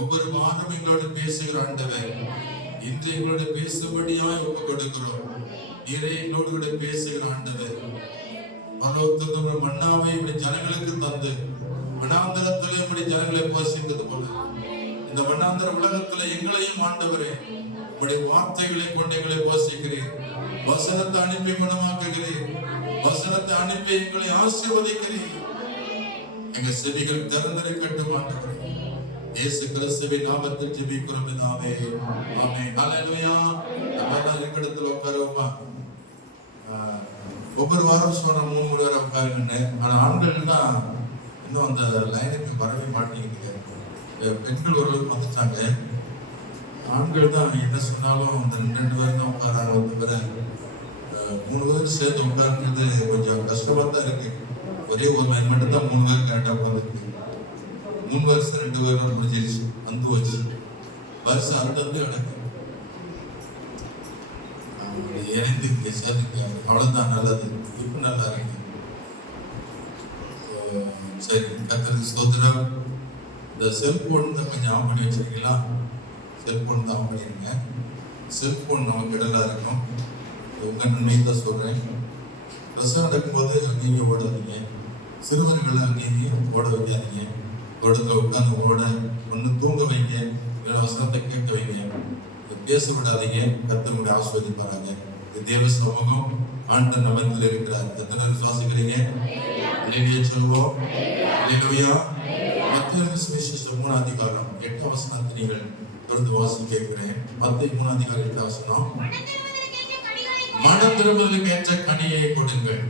ஒவ்வொரு வாரம் எங்களோட பேசுகிற ஆண்டவர் இன்று எங்களோட பேசும்படியாய் ஒப்பு கொடுக்கிறோம். நீரே எங்களோடு கூட பேசுகிற ஆண்டவர் பரலோகத்திலிருந்து மன்னாவை இப்படி ஜனங்களுக்கு தந்து வனாந்தரத்திலே இப்படி ஜனங்களை போஷித்தது போல இந்த வனாந்தர உலகத்துல எங்களையும் ஆண்டவரே உடைய வார்த்தைகளை கொண்டு எங்களை போஷிக்கிறேன். வசனத்தை அனுப்பி குணமாக்குகிறேன். வசனத்தை அனுப்பி எங்களை ஆசீர்வதிக்கிறேன். எங்க செவிகள் திறந்திருக்கட்டும் ஆண்டவரே. இயேசு கிறிஸ்துவின் நாமத்தில் ஜெபிக்கிறோம் பிதாவே. ஆமென். ஹல்லேலூயா. நம்ம இடத்துல உட்காருவோமா? ஒவ்வொரு வாரம் சொன்ன 3 பேரை உட்காருங்க. ஆனா ஆண்கள் தான் இன்னும் அந்த லைனுக்கு வரவே மாட்டேங்குது. பெண்கள் ஓரளவுக்கு வந்துட்டாங்க. ஆண்கள் தான் என்ன சொன்னாலும் அந்த 2 பேர் தான் உட்காராங்க. 1 பேரை 3 பேர் சேர்ந்து உட்காருறது கொஞ்சம் கஷ்டமா தான் இருக்கு. ஒரே ஒரு லைன் மட்டும் தான் 3 பேர் கரெக்டா உட்காந்துருக்கு. 3 வருஷம் 2 பேரும் முடிஞ்சிருச்சு. அந்த வச்சு வருஷம் அந்த அடக்கு இணைந்து சேர்ந்துக்க. அவ்வளவுதான் நல்லது. இப்ப நல்லா இருக்கு. சரி, கர்த்தருக்கு ஸ்தோத்திரம். இந்த செல்போன் தான் கொஞ்சம் ஆன் பண்ணி வச்சிருக்கீங்களா? செல்போன் தான் ஆன் பண்ணிருங்க. செல்போன் நமக்கு இடலா இருக்கும். உங்க நன்மையை தான் சொல்றேன். பிரசவம் நடக்கும்போது அங்கேயும் ஓடாதீங்க. சிறுவர்களை அங்கேயும் ஓட வைக்காதீங்க. இடத்துல உட்காந்து ஓட ஒன்று தூங்க வைங்க. இல்லை வசனத்தை கேட்க வைங்க. பேச விடாதீங்க. கர்த்தருடைய ஆசீர்வதிப்பாராங்க. இது தேவ சமூகம் ஆண்டவர் நமத்தில் இருக்கிறார். எத்தனை விசுவாசிக்கிறீங்க? அல்லேலூயா சொல்வோம். அல்லேலூயா. மத்தேயு சுவிசேஷம் 3ஆம் அதிகாரம் 8ஆம் வசனத்தை நீங்கள் தொடர்ந்து வாசிக்க கேட்கிறேன். மத்தேயு 3ஆம் அதிகாரம் 8ஆம் வசனம். மனம் திரும்புதலுக்கு ஏற்ற கனியை கொடுங்கள்.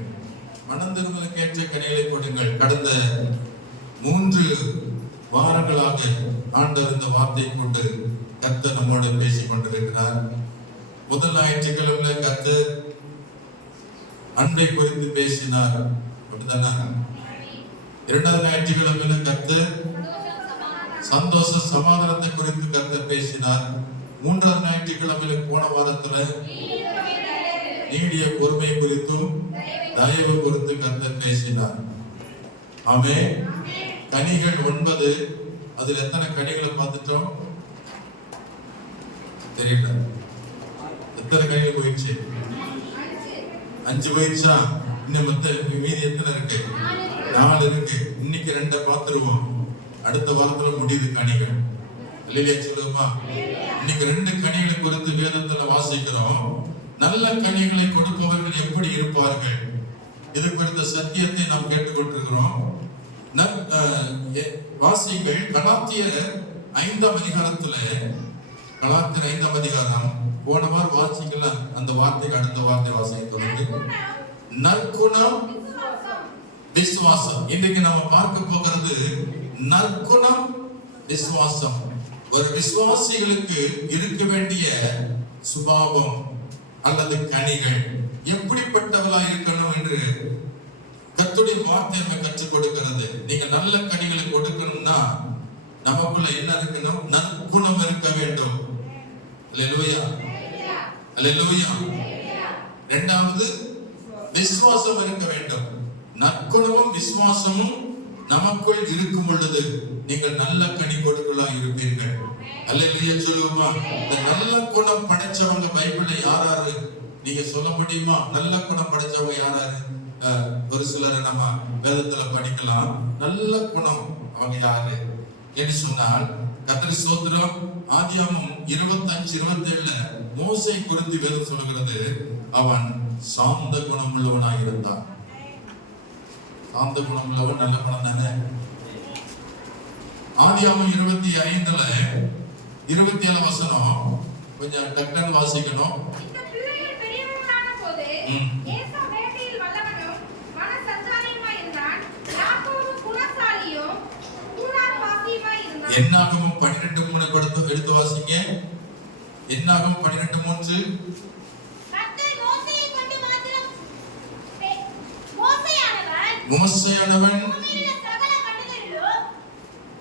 மனம் திரும்புதலுக்கு ஏற்ற கனிகளை கொடுங்கள். கடந்த 3 வாரங்களாக ஆண்டவர் இந்த வார்த்தையை கொண்டு கர்த்தர் நம்மோடு பேசிக் கொண்டிருக்கிறார். முதல் ஞாயிற்றுக்கிழமை கர்த்தர் அன்பை குறித்து பேசினார். அப்படித்தானா? 2வது ஞாயிற்றுக்கிழமை கர்த்தர் சந்தோஷ சமாதானத்தை குறித்து கர்த்தர் பேசினார். மூன்றாவது ஞாயிற்றுக்கிழமையில போன வாரத்துல நீடிய பொறுமை குறித்தும் தயவு குறித்து கர்த்தர் பேசினார். ஆமென். கனிகள் 9, அதுல எத்தனை கனிகளை பார்த்துட்டோம் தெரியல. எத்தனை கனிகள் போயிடுச்சு? 5 போயிடுச்சா? இன்னும் மீதி எத்தனை இருக்கு? 4 இருக்கு. இன்னைக்கு 2 பார்த்துருவோம். அடுத்த வாரத்துல முடியுது கனிகள். அல்லேலூயா சொல்லுமா. இன்னைக்கு 2 கனிகளை குறித்து வேதத்துல வாசிக்கிறோம். நல்ல கனிகளை கொடுப்பவர்கள் எப்படி இருப்பார்கள்? இது குறித்த சத்தியத்தை நாம் கேட்டுக்கொண்டிருக்கிறோம். வாசிங்கள் கலாத்தியர் 5ஆம் அதிகாரத்துல, கலாத்தியர் 5ஆம் அதிகாரம் போன வாரம் வாசிக்கலாம். அந்த வார்த்தைக்கு அடுத்த வார்த்தை வாசிக்கிறது நற்குணம் விசுவாசம். இன்றைக்கு நாம பார்க்க போகிறது நற்குணம் விசுவாசம். ஒரு விசுவாசிகளுக்கு இருக்க வேண்டிய சுபாவம் அல்லது கனிகள் எப்படிப்பட்டவளா இருக்கணும் என்று கர்த்தருடைய வார்த்தை நமக்கு கற்றுக் கொடுக்கிறது. நீங்க நல்ல கனிகளை கொடுக்கணும்னா நமக்குள்ள என்ன இருக்கணும்? நற்குணம் இருக்க வேண்டும். அல்லேலூயா, அல்லேலூயா. இரண்டாவது விசுவாசம் இருக்க வேண்டும். நற்குணமும் விசுவாசமும் நமக்குள் இருக்கும் பொழுது நீங்கள் நல்ல கனி கொடுக்கலா இருப்பீர்கள். அல்லேலூயா சொல்லுவோமா. இந்த நல்ல குணம் படைச்சவங்க பைபிள்ல யாராரு நீங்க சொல்ல முடியுமா? நல்ல குணம் படைச்சவங்க யாராரு? ஒரு சிலர் நம்ம வேதத்துல படிக்கலாம். நல்ல குணம் அவங்க யாரு என்று சொன்னால், கர்த்தர் ஸ்தோத்திரம், ஆதியாகமம் 25:27 மோசே குறித்து வேதம் சொல்கிறது, அவன் சாந்த குணம் உள்ளவனாக இருந்தான். சாந்த குணம் உள்ளவன் நல்ல குணம் தானே. ஆதியாகமம் 25:27 வசனம் கொஞ்சம் டக்குனு வாசிக்கணும். என்னாகமம் 12:3 எடுத்து வாசிங்க. என்னாகமம் 12:3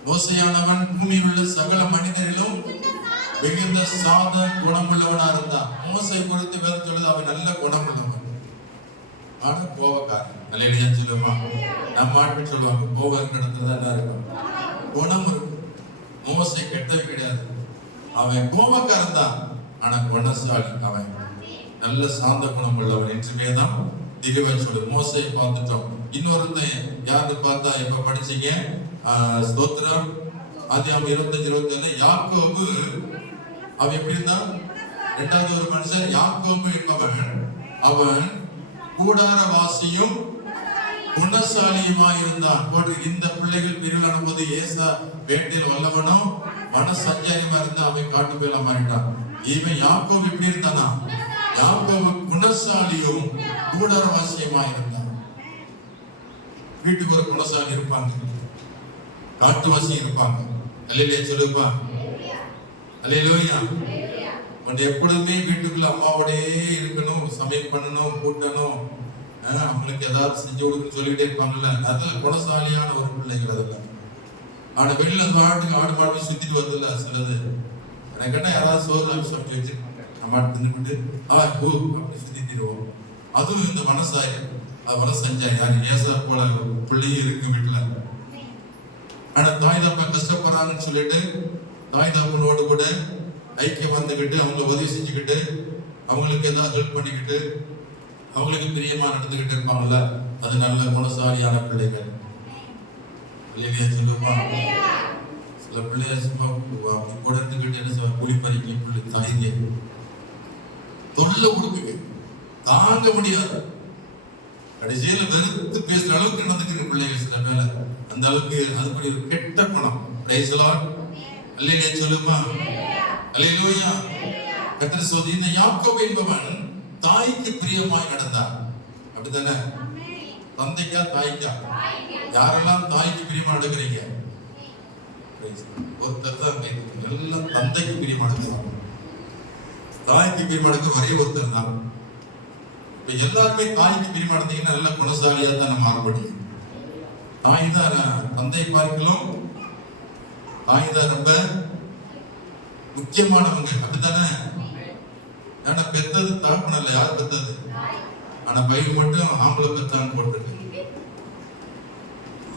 மோசையானவன் பூமியில் உள்ள சகல மனிதரிலும் மிகுந்த சாந்த குணமுள்ளவனா இருந்தான். மோசை குறித்து வேதம் சொல்லுது, அவன் நல்ல குணமுள்ளவன். ஆனா கோபக்காரன். அல்லேலூயா சொல்லுமா. நம்ம ஆட்கள் சொல்லுவாங்க கோபம் நடந்ததா என்ன இருக்கும்? குணம் இருக்கும். மோசை கெட்டது கிடையாது. அவன் கோபக்காரன் தான், ஆனா குணசாலி. அவன் நல்ல சாந்த குணம் உள்ளவன் என்று வேதம் தெளிவா சொல்லுது. மோசையை பார்த்துட்டோம். இன்னொருத்தன் யாரு பார்த்தா இப்ப படிச்சீங்க? ஸ்தோத்திரம், ஆதியாகமம் 25:27 யாக்கோபு. அவன் எப்படி இருந்தான்? இரண்டாவது ஒரு மனுஷன் யாக்கோபு என்பவன், அவன் கூடாரவாசியும் குணசாலியுமா இருந்தான். இந்த பிள்ளைகள் பிரிவான போது ஏசா வேட்டையில் வல்லவனும் மனசஞ்சாரியுமா இருந்தா அவன் காட்டு போயில மாறிட்டான். இவன் யாக்கோபு எப்படி இருந்தானா? யாக்கோபு குணசாலியும் கூடாரவாசியுமா இருந்தான். வீட்டுக்கு ஒரு குணசாலி இருப்பாங்க, காட்டுவாசி இருப்பாங்க. அல்லேலூயா சொல்லுப்பா. அல்லேலூயா. எப்பொழுதுமே வீட்டுக்குள்ள அம்மாவோடே இருக்கணும், சமையல் பண்ணணும், கூட்டணும், அவங்களுக்கு ஏதாவது செஞ்சு கொடுக்க சொல்லிட்டே இருப்பாங்கல்ல. அதெல்லாம் குணசாலியான ஒரு பிள்ளைகள் அதெல்லாம். ஆனா வெளியில வாட்டுக்கு ஆடு மாடு சுத்திட்டு வருதுல்ல சிலது. எனக்கு என்ன யாராவது சோறு சமைச்சு வச்சிருப்பாங்க, நம்ம தின்னுட்டு அப்படி சுத்தி தருவோம். அதுவும் இந்த மனசாரி, மனசஞ்சாரி யாரு ஏசா போல பிள்ளையும் இருக்கு வீட்டுல. ஆனா தாய் தப்பா கஷ்டப்படுறாங்கன்னு சொல்லிட்டு தாய் தப்பனோடு கூட ஐக்கியம் வந்துகிட்டு அவங்களை உதவி செஞ்சுக்கிட்டு அவங்களுக்கு ஏதாவது ஹெல்ப் பண்ணிக்கிட்டு அவங்களுக்கு பிரியமா நடந்துகிட்டு இருப்பாங்கல்ல, அது நல்ல குணசாலியான பிள்ளைகள். சில பிள்ளைய கூட இருந்துகிட்டு என்ன கூலி பறிக்க பிள்ளை தாய்ங்க தொல்லை கொடுக்குங்க, தாங்க முடியாது. கடைசியில வெறுத்து பேசுற அளவுக்கு நடந்துக்கிற பிள்ளைகள் சில பேர். அந்த அளவுக்கு அதுபடி ஒரு கெட்ட குணம். அல்லேலூயா சொல்லுமா. அல்லேலூயா. கர்த்தர் சொல்லுது, இந்த யாக்கோபு என்பவன் தாய்க்கு பிரியமாய் நடந்தான். அப்படித்தானே? தந்தைக்கா தாய்க்கா? யாரெல்லாம் தாய்க்கு பிரியமா நடக்கிறீங்க? ஒருத்தர் தான் எல்லாம் தந்தைக்கு பிரியமா நடக்கிறாங்க. தாய்க்கு பிரியமா நடக்க ஒரே ஒருத்தர் தான். இப்ப எல்லாருமே தாய்க்கு பிரியமா நடந்தீங்கன்னா நல்ல குணசாலியா தான் மாற முடியும். தாய் தான் தந்தை பார்க்கலாம், தாய் தான் ரொம்ப முக்கியமானவங்க, அப்படித்தானே? ஆனா பெத்தது தகப்பனல்ல, யார் பெத்தது? ஆனா பைபிள் மட்டும் ஆம்பளை பெத்தான் போட்டிருக்கு.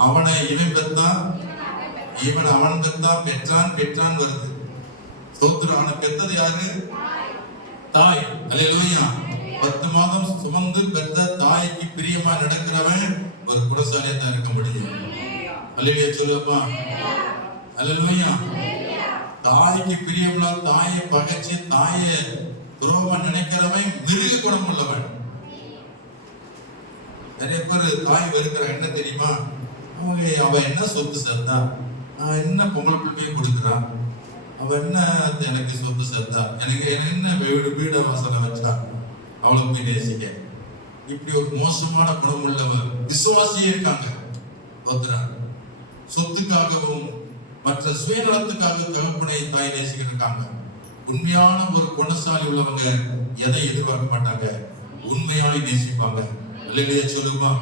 அவனை இவன் பெத்தான், இவன் அவன் பெத்தான், பெற்றான் பெற்றான் வருது. ஸ்தோத்திரம். அவனை பெத்தது யாரு? தாய். அல்லேலூயா. 10 மாதம் சுமந்து பெற்ற தாய்க்கு பிரியமா நடக்கிறவன் ஒரு குணசாலியா தான் இருக்க முடியும். அல்லேலூயா சொல்லுப்பா. அல்லேலூயா. தாய்க்கு பிரியம்னா தாயை பகைச்சு தாயை துரோகம் நினைக்கிறவன் மிருக குணம் உள்ளவன். நிறைய பேர் தாய் வெறுக்கிற என்ன தெரியுமா? அவ என்ன சொத்து சேர்த்தா, என்ன பொங்கல் பிள்ளையை கொடுக்குறான், அவ என்ன எனக்கு சொத்து சேர்த்தா, எனக்கு என்ன வீட வாசலை வச்சா, அவளை போய் நேசிக்க. இப்படி ஒரு மோசமான குணம் உள்ளவன் விசுவாசியே இருக்காங்க. சொத்துக்காகவும் மற்ற சுயநலத்துக்காக தகப்பனை தாய் நேசிக்கிறாங்க. உண்மையான ஒரு குணசாலி உள்ளவங்க எதை எதிர்பார்க்க மாட்டாங்க, உண்மையாய் நேசிப்பாங்க. அல்லேலூயா சொல்லுமா.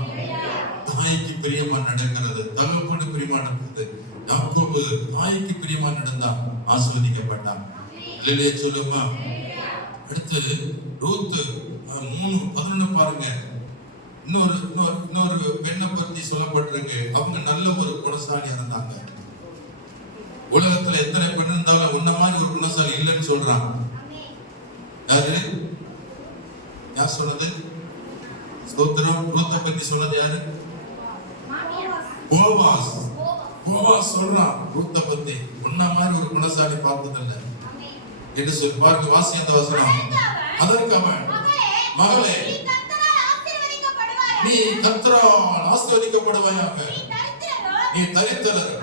தாய்க்கு பிரியமா நடக்கிறது, தகப்பனு பிரியமா நடக்கிறது. யாக்கோபு தாய்க்கு பிரியமா நடந்தா ஆசீர்வதிக்கப்பட்டான். அல்லேலூயா சொல்லுமா. அடுத்து ரூத் 3:11 பாருங்க. இன்னொரு பெண்ணை பற்றி சொல்லப்பட்டிருக்கு. அவங்க நல்ல ஒரு குணசாலியா இருந்தாங்க. உலகத்துல எத்தனை பெண் இருந்தாலும் உன்ன மாதிரி ஒரு குணசாலி இல்லைன்னு சொல்றான். யாரு? யார் சொன்னது? ஸ்தோத்திரம். ரூத்தை பத்தி சொன்னது யாரு? போவாஸ். போவாஸ் சொல்றான் ரூத்தை பத்தி, உன்ன மாதிரி ஒரு குணசாலி பார்த்ததில்லை என்று சொல்லி பாருங்க. வாசி அந்த வசனம். அதற்கு அவன், மகளே நீ கர்த்தரால் ஆசீர்வதிக்கப்படுவாயாக, நீ தரித்திரர்.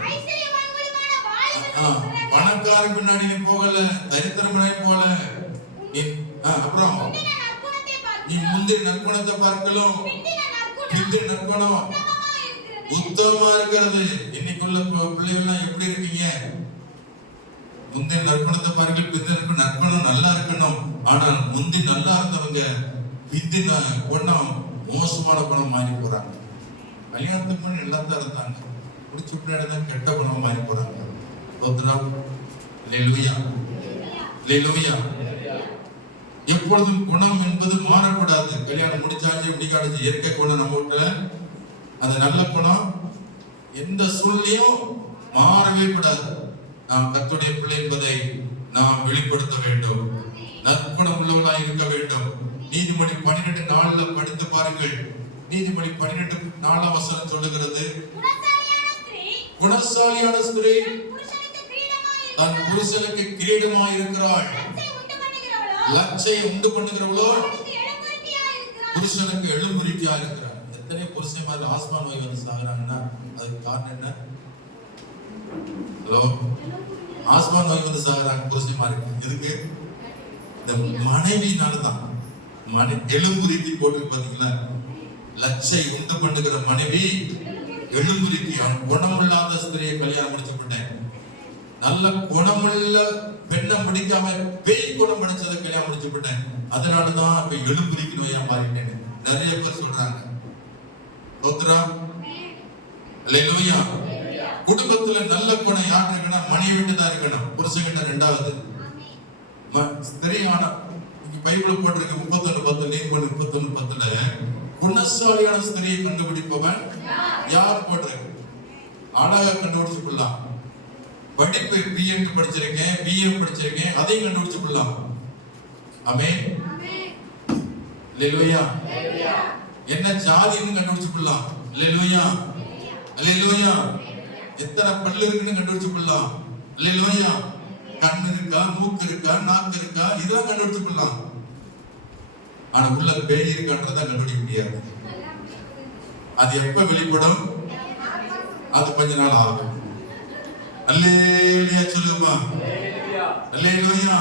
பணக்காரன் பின்னாடி நீ போகல, தரித்திரம் பின்னாடி போல. நீ அப்புறம் நீ முந்தின நற்குணத்தை பார்க்கலாம், பிந்தின நற்குணம் உத்தமமா இருக்கிறது. இன்னைக்குள்ள பிள்ளைகள்லாம் எப்படி இருக்கீங்க? முந்தின நற்குணத்தை பார்க்கல, பிந்தின நற்குணம் நல்லா இருக்கணும். ஆனால் முந்தி நல்லா இருந்தவங்க பிந்தின குணம் மோசமான குணம் மாறி போறாங்க. கல்யாணத்துக்கு முன்னாடி நல்லா தான் இருந்தாங்க, முடிச்ச பின்னாடி தான் கெட்ட குணம் மாறி போறாங்க. எப்பொழுதும் குணம் என்பது மாறக்கூடாது. கல்யாணம் முடிச்சாச்சு முடிக்காடுச்சு, இயற்கை குணம் நம்ம வீட்டுல அந்த நல்ல குணம் எந்த சூழ்நிலையும் மாறவே கூடாது. நாம் கர்த்தருடைய பிள்ளை என்பதை நாம் வெளிப்படுத்த வேண்டும், நற்குணம் உள்ளவர்களாக இருக்க வேண்டும். நீதிமொழி 12:4 படித்து பாருங்கள். நீதிமொழி 12:4 வசனம் சொல்லுகிறது, குணசாலியான ஸ்திரீ தன் புருஷனுக்கு கிரீடமாய் இருக்கிறாள், லட்சையை உண்டு பண்ணுகிறவளோ புருஷனுக்கு எழும்புரிக்கையா இருக்கிறாள். எத்தனை புருஷன்மார்கள் ஆஸ்மா நோய் வந்து சாகுறாங்கன்னா அதுக்கு காரணம் என்ன? ஹலோ, ஆஸ்மா நோய் வந்து சாகுறாங்க புருஷன்மார்கள். எதுக்கு? இந்த மனைவினாலதான். எழும்புரிக்கை போட்டு பாத்தீங்களா? லட்சை உண்டு பண்ணுகிற மனைவி எழும்புரிக்கை. குணமில்லாத ஸ்திரியை கல்யாணம் முடிச்சுட்டேன், நல்ல குணமுள்ள பெண்ணை முடிக்காம பேய் குணம் படிச்சதை கல்யாணம் முடிச்சு விட்டேன், அதனாலதான் இப்ப எழும்புரிக்கு நோயா மாறிட்டேன் நிறைய பேர் சொல்றாங்க. குடும்பத்துல நல்ல குணம் யார் இருக்கணும்? மனைவி விட்டு தான் இருக்கணும், புருஷன்கிட்ட. ரெண்டாவது ஸ்திரியான பைபிள் போட்டிருக்க 31:10 நீதிமொழி 31:10 குணசாலியான ஸ்திரியை கண்டுபிடிப்பவன் யார் போட்டிருக்கு? அழகா கண்டுபிடிச்சு கொள்ளலாம். படிப்பு பிஎட் படிச்சிருக்கேன், பிஏ படிச்சிருக்கேன், அதையும் கண்டுபிடிச்சு கொள்ளலாம். ஆமென். அல்லேலூயா. என்ன ஜாதின்னு கண்டுபிடிச்சு கொள்ளலாம். அல்லேலூயா. அல்லேலூயா. எத்தனை பல்லு இருக்குன்னு கண்டுபிடிச்சு கொள்ளலாம். அல்லேலூயா. கண்ணு இருக்கா, மூக்கு இருக்கா, நாக்கு இருக்கா, இதெல்லாம் கண்டுபிடிச்சு கொள்ளலாம். ஆனா உள்ள பேய் இருக்கான்றத கண்டுபிடிக்க முடியாது. அது எப்ப வெளிப்படும்? அது கொஞ்ச நாள் ஆகும். அல்லேலூயா சொல்லுமா. அல்லேலூயா.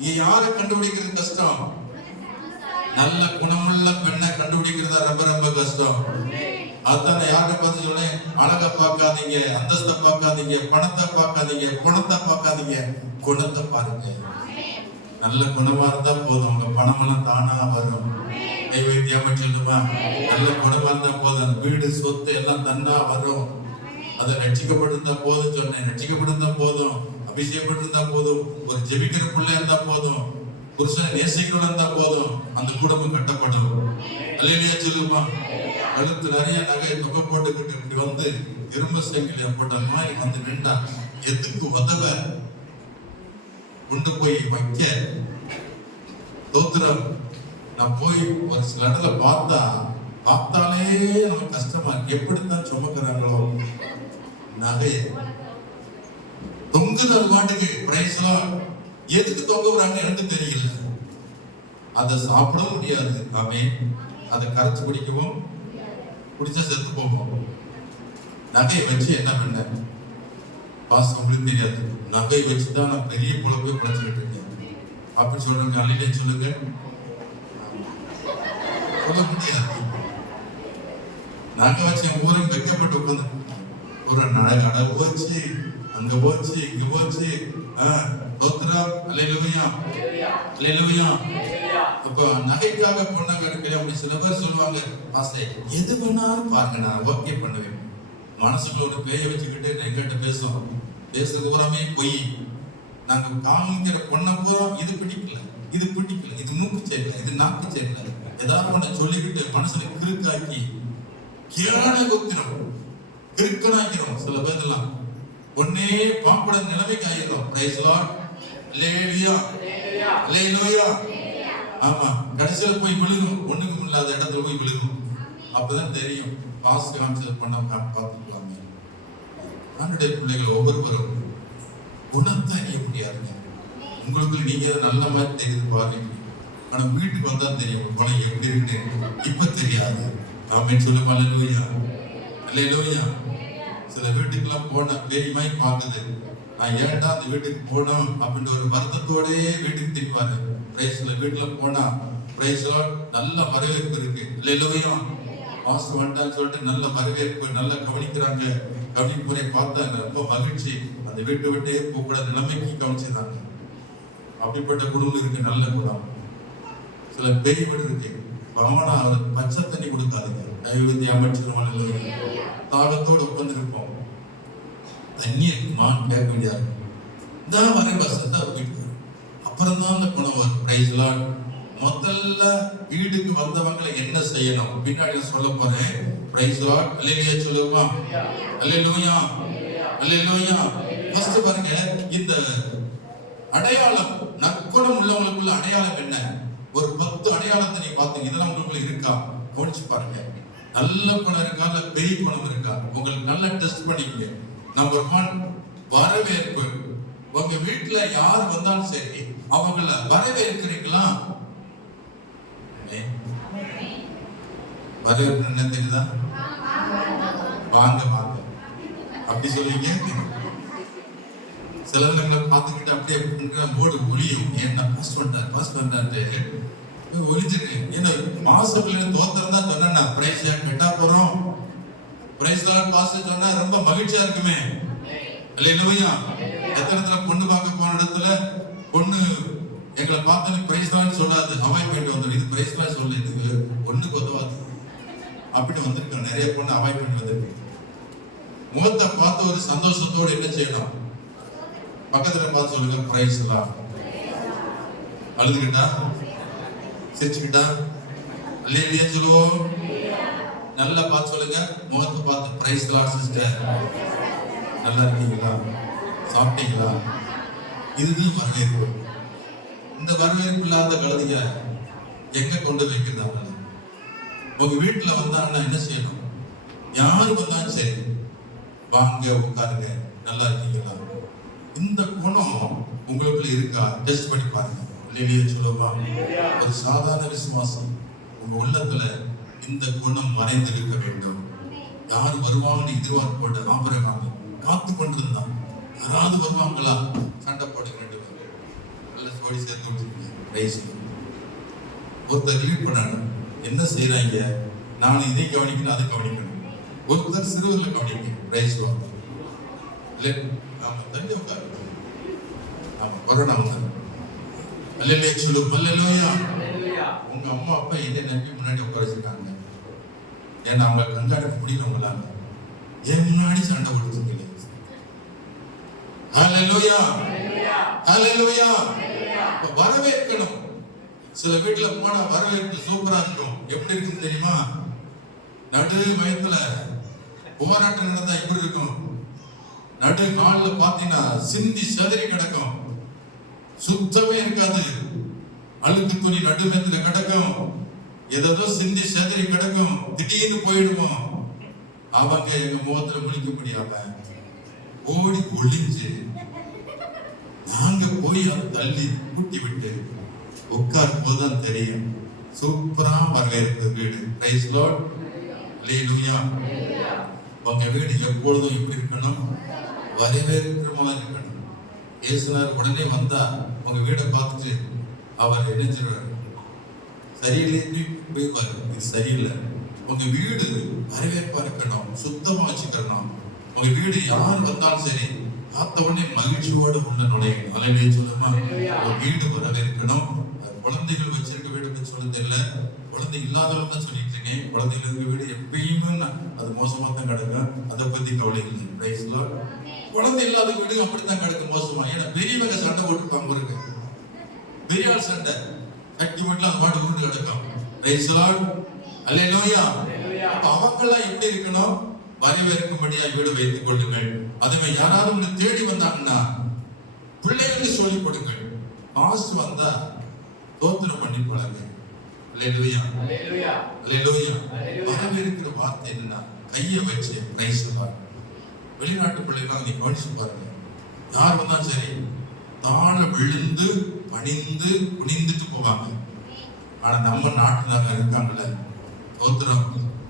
நீ யாரை கண்டுபிடிக்கிறது கஷ்டம்? நல்ல குணமுள்ள பெண்ணை கண்டுபிடிக்கிறதா ரொம்ப ரொம்ப கஷ்டம். அதான் யாரை பார்த்து சொன்னேன், அழகை பார்க்காதீங்க, அந்தஸ்தை பார்க்காதீங்க, பணத்தை பார்க்காதீங்க, குணத்தை பார்க்காதீங்க, குணத்தை பாருங்க. நல்ல குணமா இருந்தா போதும், உங்க பணம் எல்லாம் தானா வரும். கை வைத்தியமா சொல்லுமா, நல்ல குணமா இருந்தா போதும், வீடு சொத்து எல்லாம் தன்னா வரும். அதை ரட்சிக்கப்பட்டிருந்தா போதும் சொன்னேன், ரட்சிக்கப்பட்டிருந்தா போதும். அபிஷேகம் இருந்தா போதும், ஒரு ஜெபிக்கிற பிள்ளை இருந்தா போதும், புருஷனை நேசிக்கிறவன் இருந்தா போதும், அந்த குடும்பம் கட்டப்படும். அல்லேலூயா சொல்லுமா. கழுத்து நிறைய நகை தொகை போட்டுக்கிட்டு இப்படி வந்து இரும்பு சங்கிலியா போட்ட மாதிரி வந்து நின்றா எதுக்கு உதவ கொண்டு போய் வைக்க தோத்திரம். நான் போய் ஒரு சில இடத்துல பார்த்தாலே நமக்கு கஷ்டமா இருக்கு. எப்படித்தான் சுமக்கிறாங்களோ நகைய தொங்குது அது பாட்டுக்கு. பிரைஸ்லாம் எதுக்கு தொங்குறாங்க எனக்கு தெரியல. அதை சாப்பிட முடியாது. அதை கரைச்சு குடிக்கவும் குடிச்சா செத்து போவோம். நகையை வச்சு என்ன பண்ண பாஸ் உங்களுக்கு தெரியாது. நகை வச்சுதான் நான் பெரிய பொழப்பே பிழைச்சிக்கிட்டு இருக்கேன் அப்படி சொல்றாங்க. அல்லையிலே சொல்லுங்க. சொல்ல முடியாது. நகை வச்சு என் ஊருக்கு வைக்கப்பட்டு உட்காந்து ஒரு நகை போச்சு, அங்க போச்சு, இங்க போச்சு. தோத்திரம். அல்லேலூயா, அல்லேலூயா. அப்ப நகைக்காக பொண்ணாங்க எடுக்கல அப்படி சில பேர் சொல்லுவாங்க. பாஸ்டே எது பண்ணாலும் பாருங்க, நான் ஓகே பண்ணுவேன். மனசுகளோட பேய வச்சுக்கிட்டு எங்கிட்ட பேசுறது பூராமே பொய். நாங்க காமிக்கிற பொண்ணை பூரா இது பிடிக்கல, இது பிடிக்கல, இது மூக்கு சேர்க்கல, இது நாக்கு சேர்க்கல, ஏதாவது ஒண்ண சொல்லிக்கிட்டு மனசுல கிறுக்காக்கி கேன குத்திரம் கிறுக்கனாக்கிறோம். சில பேர்லாம் ஒன்னே பாப்பட நிலைமைக்கு ஆயிரும். Praise lord. Hallelujah, hallelujah. ஆமா, கடைசியில போய் விழுகும். ஒண்ணுக்கும் இல்லாத இடத்துல போய் விழுகும். அப்பதான் தெரியும் பாஸ்ட் கான்செப்ட் பண்ண பார்த்துக்கலாங்க. ஆண்டுடைய பிள்ளைகள் ஒவ்வொருவரும் குணத்தை அறிய முடியாதுங்க. உங்களுக்கு நீங்க நல்ல மாதிரி தெரியுது பாருங்க, ஆனா வீட்டுக்கு வந்தா தெரியும் குணம் எப்படி இருக்குன்னு. இப்ப தெரியாது. நாம சொல்லுவோம் அல்லேலூயா, அல்லேலூயா. சில வீட்டுக்கெல்லாம் போன பெரியமாய் பார்க்குது. நான் ஏன்டா அந்த வீட்டுக்கு போனோம் அப்படின்ற ஒரு வருத்தத்தோடே வீட்டுக்கு திரும்பிவாரு. பிரைஸ்ல வீட்டுல போனா பிரைஸ்ல நல்ல வரவேற்பு இருக்கு. அல்லேலூயா. பாஸ்டர் வந்துட்டான்னு சொல்லிட்டு நல்ல வரவேற்பு, நல்லா கவனிக்கிறாங்க. கவனிப்புரை பார்த்தாங்க, ரொம்ப மகிழ்ச்சி. அந்த வீட்டை விட்டே போகக்கூட நிலைமைக்கு கவனிச்சிருந்தாங்க. அப்படிப்பட்ட குடும்பம் இருக்கு, நல்ல குணம். சில பேய் வீடு இருக்கு, பவனா பச்சை தண்ணி கொடுக்காதுங்க. கைவித்தி அமைச்சிருவாங்க. தாகத்தோடு உட்கார்ந்து இருப்போம். தண்ணி இருக்குமான்னு கேட்க வேண்டியதா இருக்கும். இந்த வரை பஸ் தான் வீட்டுக்கு அப்புறம் தான் அந்த குணம் வரும். பிரைஸ்லாம் முதல்ல வீடுக்கு வந்தவங்களை என்ன செய்யணும் பின்னாடி சொல்ல போறேன். Price lord. அல்லேலூயா சொல்லுமா. அல்லேலூயா, அல்லேலூயா. ஃபர்ஸ்ட் பாருங்க, இந்த அடையாளம் நற்குணம் உள்ளவங்களுக்குள்ள அடையாளம் என்ன? ஒரு 10 அடையாளத்தை நீ பார்த்தீங்க. இதெல்லாம் உங்களுக்குள்ள இருக்கா? கவனிச்சு பாருங்க. நல்ல குணம் இருக்கா, இல்ல பேய் குணம் இருக்கா? உங்களுக்கு நல்லா டெஸ்ட் பண்ணிக்கங்க. நம்பர் 1 வரவேற்பு. உங்க வீட்டுல யார் வந்தாலும் சரி அவங்கள வரவேற்கிறீங்களா? வரவேற்பு என்ன தெரியுதா? வாங்க வாங்க அப்படி சொல்லுவீங்க. சிலவங்களை பார்த்துக்கிட்டு அப்படியே ஓடு ஒளியும். ஏன்னா பாஸ்ட் வந்தாரு ஒளிச்சிருக்கு. ஏன்னா மாசத்துல தோத்திரம் தான் சொன்னா பிரைஸ் கெட்டா போறோம். பிரைஸ் லார்ட் பாஸ்ட் சொன்னா ரொம்ப மகிழ்ச்சியா இருக்குமே. அல்லேலூயா. எத்தனை பொண்ணு பார்க்க போன இடத்துல பொண்ணு எங்களை பார்த்தோன்னு பிரைஸ் லார்ட் சொல்லாது, அவாய்ட் பண்ணிட்டு வந்துடும். இது பிரைஸ் லார்ட் சொல்லு, இது ஒண்ணுக்கு உதவாது அப்படி வந்திருக்கோம். நிறைய பொண்ணு அவாய்ட் பண்ணி வந்திருக்கு. முகத்தை பார்த்து ஒரு சந்தோஷத்தோடு என்ன செய்யணும்? பக்கத்துல பார்த்து சொல்லுங்க, பிரைஸ் லார்ட். அழுதுகிட்டா சிரிச்சுக்கிட்டா அல்லேலூயா சொல்லுவோம். நல்லா பார்த்து சொல்லுங்க, முகத்தை பார்த்து பிரைஸ் லார்ட் சிஸ்டர், நல்லா இருக்கீங்களா, சாப்பிட்டீங்களா? இதுதான் வரவேற்பு. இந்த வரவேற்பு இல்லாத கழுதிய எங்க கொண்டு வைக்கிறாங்க? உங்க வீட்டுல வந்தாங்கன்னா என்ன செய்யணும்? யாரு வந்தாலும் சரி வாங்க உட்காருங்க, நல்லா இருக்கீங்களா? இந்த குணம் உங்களுக்குள்ள இருக்கா? டெஸ்ட் பண்ணி பாருங்க. அல்லேலூயா சொல்லுவா. ஒரு சாதாரண விசுவாசம் உங்க உள்ளத்துல இந்த குணம் மறைந்திருக்க வேண்டும். யார் வருவாங்கன்னு எதிர்பார்ப்போடு ஆபரகாம் காத்து கொண்டிருந்தான். யாராவது வருவாங்களா? சண்டை போடுங்க, 2 பேர் நல்ல ஜோடி சேர்த்து விட்டுருக்கீங்க. ஒருத்தர் லீட் பண்ணாங்க, என்ன செய்யறாங்க? நான் இதை கவனிக்கணும், அதை கவனிக்கணும். ஒருத்தர் சிறுவர்ல கவனிக்க பிரைஸ் வாங்க. ஆமா, தண்ணி உட்காரு. ஆமா, கொரோனா வந்தாரு. அல்லேலூயா சொல்லு. அல்லேலூயா. உங்க அம்மா அப்பா என்ன நம்பி முன்னாடி உட்கார வச்சிருக்காங்க. ஏன்னா அவங்க கண்காணிப்பு முடியல. உங்களால ஏன் முன்னாடி சண்டை கொடுத்துருக்கீங்க? ஹalleluya ஹalleluya. வரவேற்கணும். சில வீட்டுல போனா வரவேற்பு சூப்பரா இருக்கும். எப்படி இருக்குன்னு தெரியுமா? நடு வயத்துல போராட்டம் நடந்தா எப்படி இருக்கும்? நடு நாள்ல பாத்தீங்கன்னா சிந்தி செதறி கிடக்கும், சுத்தமே இருக்காது. அழுக்கு துணி நடுமத்துல கிடக்கும், ஏதோ சிந்தி செதறி கிடக்கும். திடீர்னு போயிடுவோம். அவங்க எங்க முகத்துல முழிக்க முடியாம ஓடி ஒளிஞ்சு நாங்க போய் அதை தள்ளி கூட்டி விட்டு உட்காரும் போதுதான் தெரியும் சூப்பரா வரவேற்பு வீடு. பிரைஸ் லார்ட், ஹல்லேலூயா. உங்க வீடு எப்பொழுதும் இப்படி இருக்கணும், வரவேற்கிறமா இருக்கணும். இயேசுனார் உடனே வந்தா உங்க வீடை பார்த்துட்டு அவர் என்ன சொல்றாரு? சரியில்லை போய்வாரு, இது சரியில்லை. உங்க வீடு வரவேற்பா இருக்கணும், சுத்தமா வச்சுக்கணும். உங்க வீடு யார் வந்தாலும் சரி பார்த்த உடனே மகிழ்ச்சியோடு உள்ள நுழையணும். ஹல்லேலூயா சொல்லுமா? உங்க வீடு வரவேற்கணும். குழந்தைகள் வச்சிருக்க வீடு பற்றி சொல்ல தெரியல, குழந்தை இல்லாதவங்க தான் சொல்லிட்டு இருக்கேன். குழந்தைகள் இருக்க வீடு எப்பயுமே அது மோசமா தான் கிடக்கும், அதை பத்தி கவலை இல்லை. Praise lord. குழந்தை இல்லாத வீடு அப்படித்தான் கிடக்கும் மோசமா. ஏன்னா பெரியவங்க சண்டை போட்டுருப்பாங்க இருக்கு, பெரிய ஆள் சண்டை சக்தி வீட்டுல அந்த பாட்டு உருண்டு கிடக்கும். பிரைஸ் லார்ட், ஹல்லேலூயா. அப்ப அவங்கெல்லாம் எப்படி இருக்கணும்? வரவேற்கும்படியா வீடு வைத்துக் கொள்ளுங்கள். அதுவே யாராவது உங்களை தேடி வந்தாங்கன்னா பிள்ளைகளுக்கு சொல்லிக் கொடுங்கள். காசு வந்தா தோத்திரம் பண்ணி போலாங்க. ஹல்லேலூயா ஹல்லேலூயா ஹல்லேலூயா. வரவேற்கிற வார்த்தை என்னன்னா கையை வச்சு பிரைஸ் பாருங்க. வெளிநாட்டு பிள்ளைகள் நீ கவனிச்சு பாருங்க, யார் வந்தாலும் சரி தாழ விழுந்து பணிந்து குனிந்துட்டு போவாங்க. ஆனா நம்ம நாட்டுல இருக்காங்கல்ல, தோத்திரம்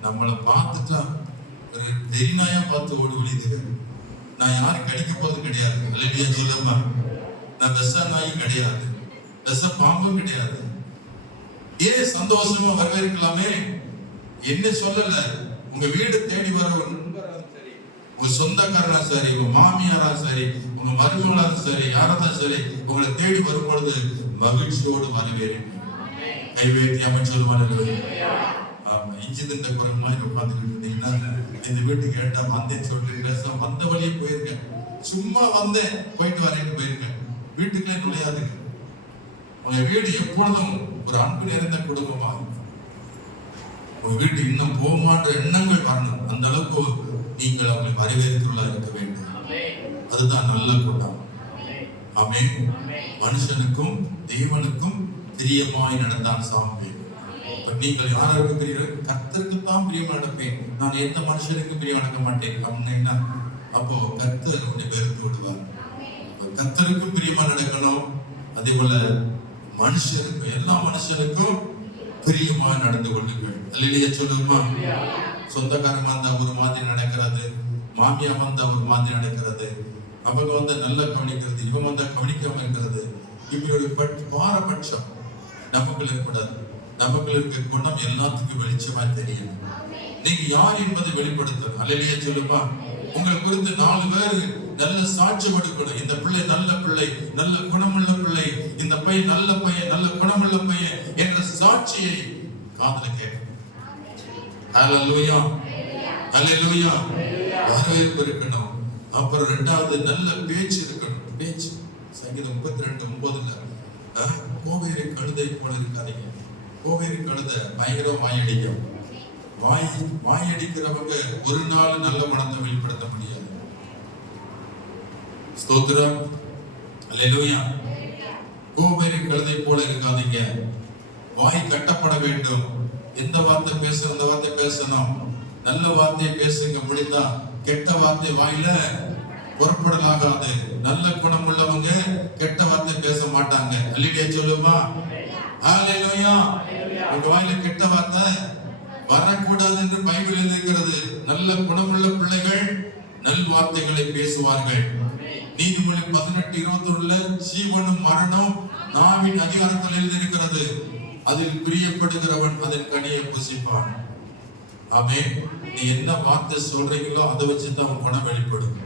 நம்மளை பார்த்துட்டா தெரிநாயா பார்த்து ஓடி ஒளியுது. நான் யாரும் கடிக்க போறது கிடையாது. ஹல்லேலூயா சொல்லுமா? நான் விஷ நாயும் கிடையாது, விஷ பாம்பும் கிடையாது. ஏன் சந்தோஷமா வரவேற்கலாமே? என்ன சொல்லல, உங்க வீடு தேடி வர ஒரு நண்பராலும் சரி, உங்க சொந்தக்காரனா சரி, உங்க மாமியாரா சரி, உங்க மருமகளாலும் சரி, யாராலும் சரி, உங்களை தேடி வரும் பொழுது மகிழ்ச்சியோடு வரவேறுங்க. கைவேற்றி அமைச்சு சொல்லுவாங்க. இஞ்சி திண்ட குரல் மாதிரி உட்காந்துக்கிட்டு இருந்தீங்கன்னா இந்த வீட்டுக்கு கேட்டா வந்தேன்னு சொல்லிட்டு வந்த வழியே போயிருக்கேன், சும்மா வந்தேன் போயிட்டு வரேன்னு போயிருக்கேன். வீட்டுக்குள்ளே நுழையாதுங்க. உங்க வீடு எப்பொழுதும் ஒரு அன்பு நிறைந்த குடும்பமா இருக்கும். உங்க வீட்டு இன்னும் போமான்ற எண்ணங்கள் வரணும். அந்த அளவுக்கு நீங்கள் அவங்களை வரவேற்கிறவர்களா இருக்க வேண்டும். அதுதான் நல்ல கூட்டம். ஆமென். மனுஷனுக்கும் தேவனுக்கும் பிரியமாய் நடந்தான் சாமுவேல். நீங்கள் யாருக்கு பிரியர்கள்? கர்த்தருக்கு தான் பிரியம் நடப்பேன், நான் எந்த மனுஷனுக்கு பிரியம் நடக்க மாட்டேன் அப்படின்னா அப்போ கர்த்தர் உன்னை வெறுத்து விடுவார். கர்த்தருக்கும் பிரியமா நடக்கணும். அதே போல மனுஷருக்கும், எல்லா மனுஷனுக்கும் பிரியமா நடந்து கொள்ளுங்கள். அல்லேலூயா சொல்லுமா? சொந்தக்காரமா வந்தா ஒரு மாதிரி நடக்கிறது, மாமியா வந்தா ஒரு மாதிரி நடக்கிறது, அவங்க வந்து நல்லா கவனிக்கிறது, இவங்க வந்தா கவனிக்காம இருக்கிறது, இப்படி ஒரு பாரபட்சம் நமக்குள்ள இருக்கக்கூடாது. நமக்குள்ள இருக்க குணம் எல்லாத்துக்கும் வெளிச்சமா தெரியும். நீங்க யார் என்பதை வெளிப்படுத்தணும். அல்லேலூயா சொல்லுமா? உங்களை குறித்து 4 பேர் நல்ல சாட்சி கொடுக்கணும். இந்த பிள்ளை நல்ல பிள்ளை, நல்ல குணமுள்ள பிள்ளை, இந்த பையன் நல்ல பையன், நல்ல குணமுள்ள பையன் என்ற சாட்சியை காதுல கேட்கணும். ஹல்லேலூயா ஹல்லேலூயா. வரவேற்பு இருக்கணும். அப்புறம் 2வது நல்ல பேச்சு இருக்கணும். பேச்சு சங்கீதம் 32:9 கோவேரி கழுதை போல இருக்காதீங்க. கோவேரி கழுதை பயங்கர வாயடிக்கும். வாயடிக்கிறவங்க ஒரு நாள் நல்ல குணத்தை வெளிப்படுத்த முடியாது. ஸ்தோத்திரம், அல்லேலூயா. கோவேரி கழுதை போல இருக்காதீங்க. வாய் கட்டப்பட வேண்டும். எந்த வார்த்தை பேசணும் அந்த வார்த்தை பேசணும். நல்ல வார்த்தையை பேசுங்க. முடிந்தா கெட்ட வார்த்தை வாயில புறப்படலாகாது. நல்ல குணம் உள்ளவங்க கெட்ட வார்த்தை பேச மாட்டாங்க. அல்லேலூயா சொல்லுமா? ஹல்லேலூயா. உங்க வாயில கெட்ட வார்த்தை வரக்கூடாது என்று பைபிள் இருக்கிறது. நல்ல குணமுள்ள பிள்ளைகள் நல் வார்த்தைகளை பேசுவார்கள். நீதிமொழி 18:21 ஜீவனும் மரணம் நாவின் அதிகாரத்தில் எழுதியிருக்கிறது. அதில் பிரியப்படுகிறவன் அதன் கனியை புசிப்பான். ஆமென். நீ என்ன வார்த்தை சொல்றீங்களோ அதை வச்சுதான் குணம் வெளிப்படும்.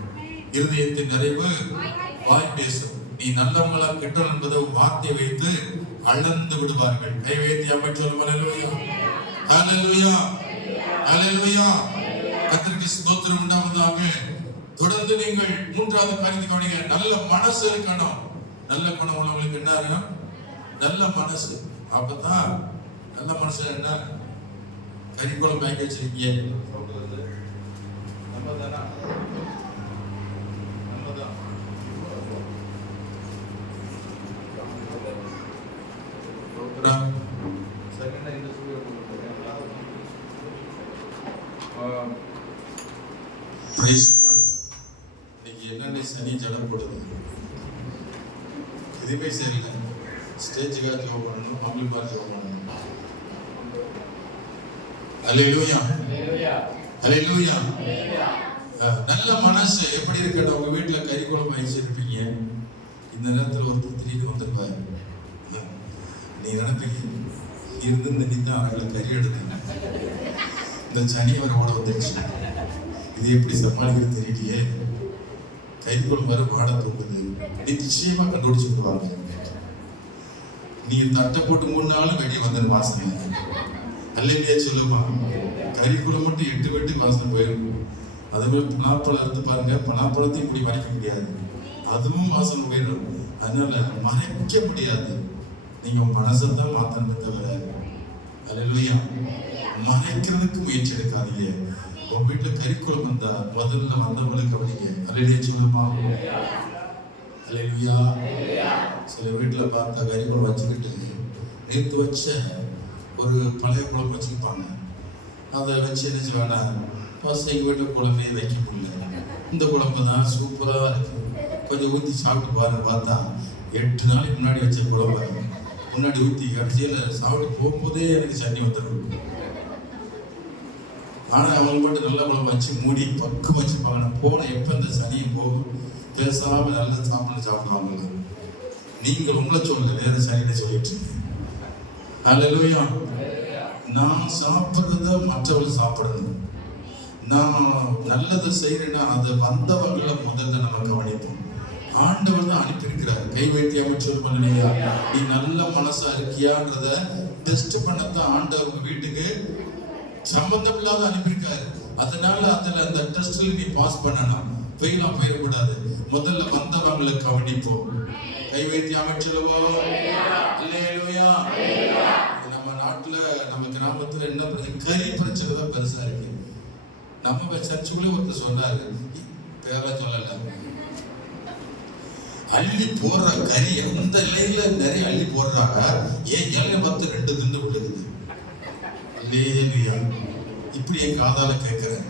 இருதயத்தின் நிறைவு வாய் பேசும். நீ நல்லவங்களா கெட்டவன் என்பதை வார்த்தையை வைத்து அளந்து விடுவார்கள். கை வைத்து அமைச்சர் ஹல்லேலூயா ஹல்லேலூயா ஹல்லேலூயா. கர்த்தருக்கு ஸ்தோத்திரம் உண்டாவதாக. தொடர்ந்து நீங்கள் மூன்றாவது காரியத்தை கவனிங்க. நல்ல மனசு இருக்கணும். நல்ல குணம் உள்ளவங்களுக்கு என்ன இருக்கணும்? நல்ல மனசு. அப்பதான் நல்ல மனசு என்ன? கறிக்குளம் வாங்கி வச்சிருக்கீங்க. என்னென்ன சனி ஜடம் போடுது, எதுவுமே சரியில்லை. ஸ்டேஜுக்காக ஜோப் பண்ணணும், பப்ளிக்காக ஜோப் பண்ணணும். அல்லேலூயா, அல்லேலூயா. நல்ல மனசு எப்படி இருக்கட்டும். உங்க வீட்டுல கறி குழம்பு வச்சிருப்பீங்க. இந்த நேரத்துல ஒருத்தர் திடீர்னு வந்திருப்பாரு. நீ நினைப்பீங்க இருந்து இந்த நீதான் அவங்கள கறி எடுத்தீங்க, இந்த சனி அவரை ஓட வந்துருச்சு, இது எப்படி சமாளிக்கிறது தெரியலையே, கறி குழம்பு வர வாட தூக்குது. நிச்சயமா கண்டுபிடிச்சு போவாங்க. நீ தட்டை போட்டு 3 நாளும் வெளியே வந்த வாசனை. அல்லையா சொல்லுமா, கறிக்குள்ள மட்டும் 8 வீட்டுக்கு வாசனை போயிருக்கும். அதே மாதிரி பலாப்பழம் எடுத்து பாருங்க, பலாப்பழத்தையும் இப்படி மறைக்க முடியாது, அதுவும் வாசனை போயிடும். அதனால மறைக்க முடியாது. நீங்க உங்க மனசைத்தான் மாத்தணுமே தவிர அல்லேலூயா மறைக்கிறதுக்கு முயற்சி எடுக்காதீங்க. உங்க வீட்டுல கறிக்குழம்பு வந்தா முதல்ல வந்தவங்களுக்கு கவனிங்க. அல்லேலூயா சொல்லுமா, அல்லேலூயா. சில வீட்டுல பார்த்தா கறிக்குழம்பு வச்சுக்கிட்டு நேற்று வச்ச ஒரு பழைய குழம்பு வச்சுருப்பாங்க. அதை வச்சு என்ன செய்வாங்க, ஃபர்ஸ்ட் எங்கள் வீட்டில் குழம்பே வைக்க முடியல, இந்த குழம்பு தான் சூப்பராக இருக்கு, கொஞ்சம் ஊற்றி சாப்பிட்டு பாருன்னு பார்த்தா 8 நாளைக்கு முன்னாடி வச்ச குழம்பு முன்னாடி ஊற்றி கடைசியில் சாப்பிட்டு போகும்போதே எனக்கு சட்னி வந்துடும். ஆனால் அவங்க மட்டும் நல்ல குழம்பு வச்சு மூடி பக்கம் வச்சுப்பாங்க. நான் போன எப்போ இந்த சனியும் போகும் பேசாமல் நல்ல சாப்பிடுவாங்க. நீங்கள் உங்களை சொல்லல, வேற சனியை சொல்லிட்டு இருக்கீங்க. அல்லேலூயா. நான் சாப்பிட்றத மற்றவர்கள் சாப்பிடணும். நான் நல்லதை செய்யறேன்னா அதை வந்தவர்களை முதல்ல நம்ம கவனிப்போம். ஆண்டவர் தான் அனுப்பியிருக்கிறார். கை வைத்தி அமைச்சர் பண்ணலையா, நீ நல்ல மனசா இருக்கியான்றத டெஸ்ட் பண்ணத்தான் ஆண்டவர் வீட்டுக்கு சம்பந்தம் இல்லாத அனுப்பியிருக்காரு. அதனால அதுல அந்த டெஸ்ட்ல நீ பாஸ் பண்ணணும், ஃபெயிலா போயிடக்கூடாது. முதல்ல வந்தவங்களை கவனிப்போம். கை வைத்தி அமைச்சருவோ. அல்லேலூயா. நம்ம நாட்டுல நம்ம கிராமத்துல என்ன பிரச்சனை, கறி பிரச்சனை தான் பெருசா இருக்கு. நம்ம சர்ச்சுக்குள்ளே ஒருத்தர் சொன்னாரு, பேர சொல்லல, அள்ளி போடுற கறி எந்த இலையில நிறைய அள்ளி போடுறாங்க, ஏன் இலைய பார்த்து 2 திண்டு விழுகுது. அல்லேலூயா. இப்படி என் காதால கேட்கிறேன்.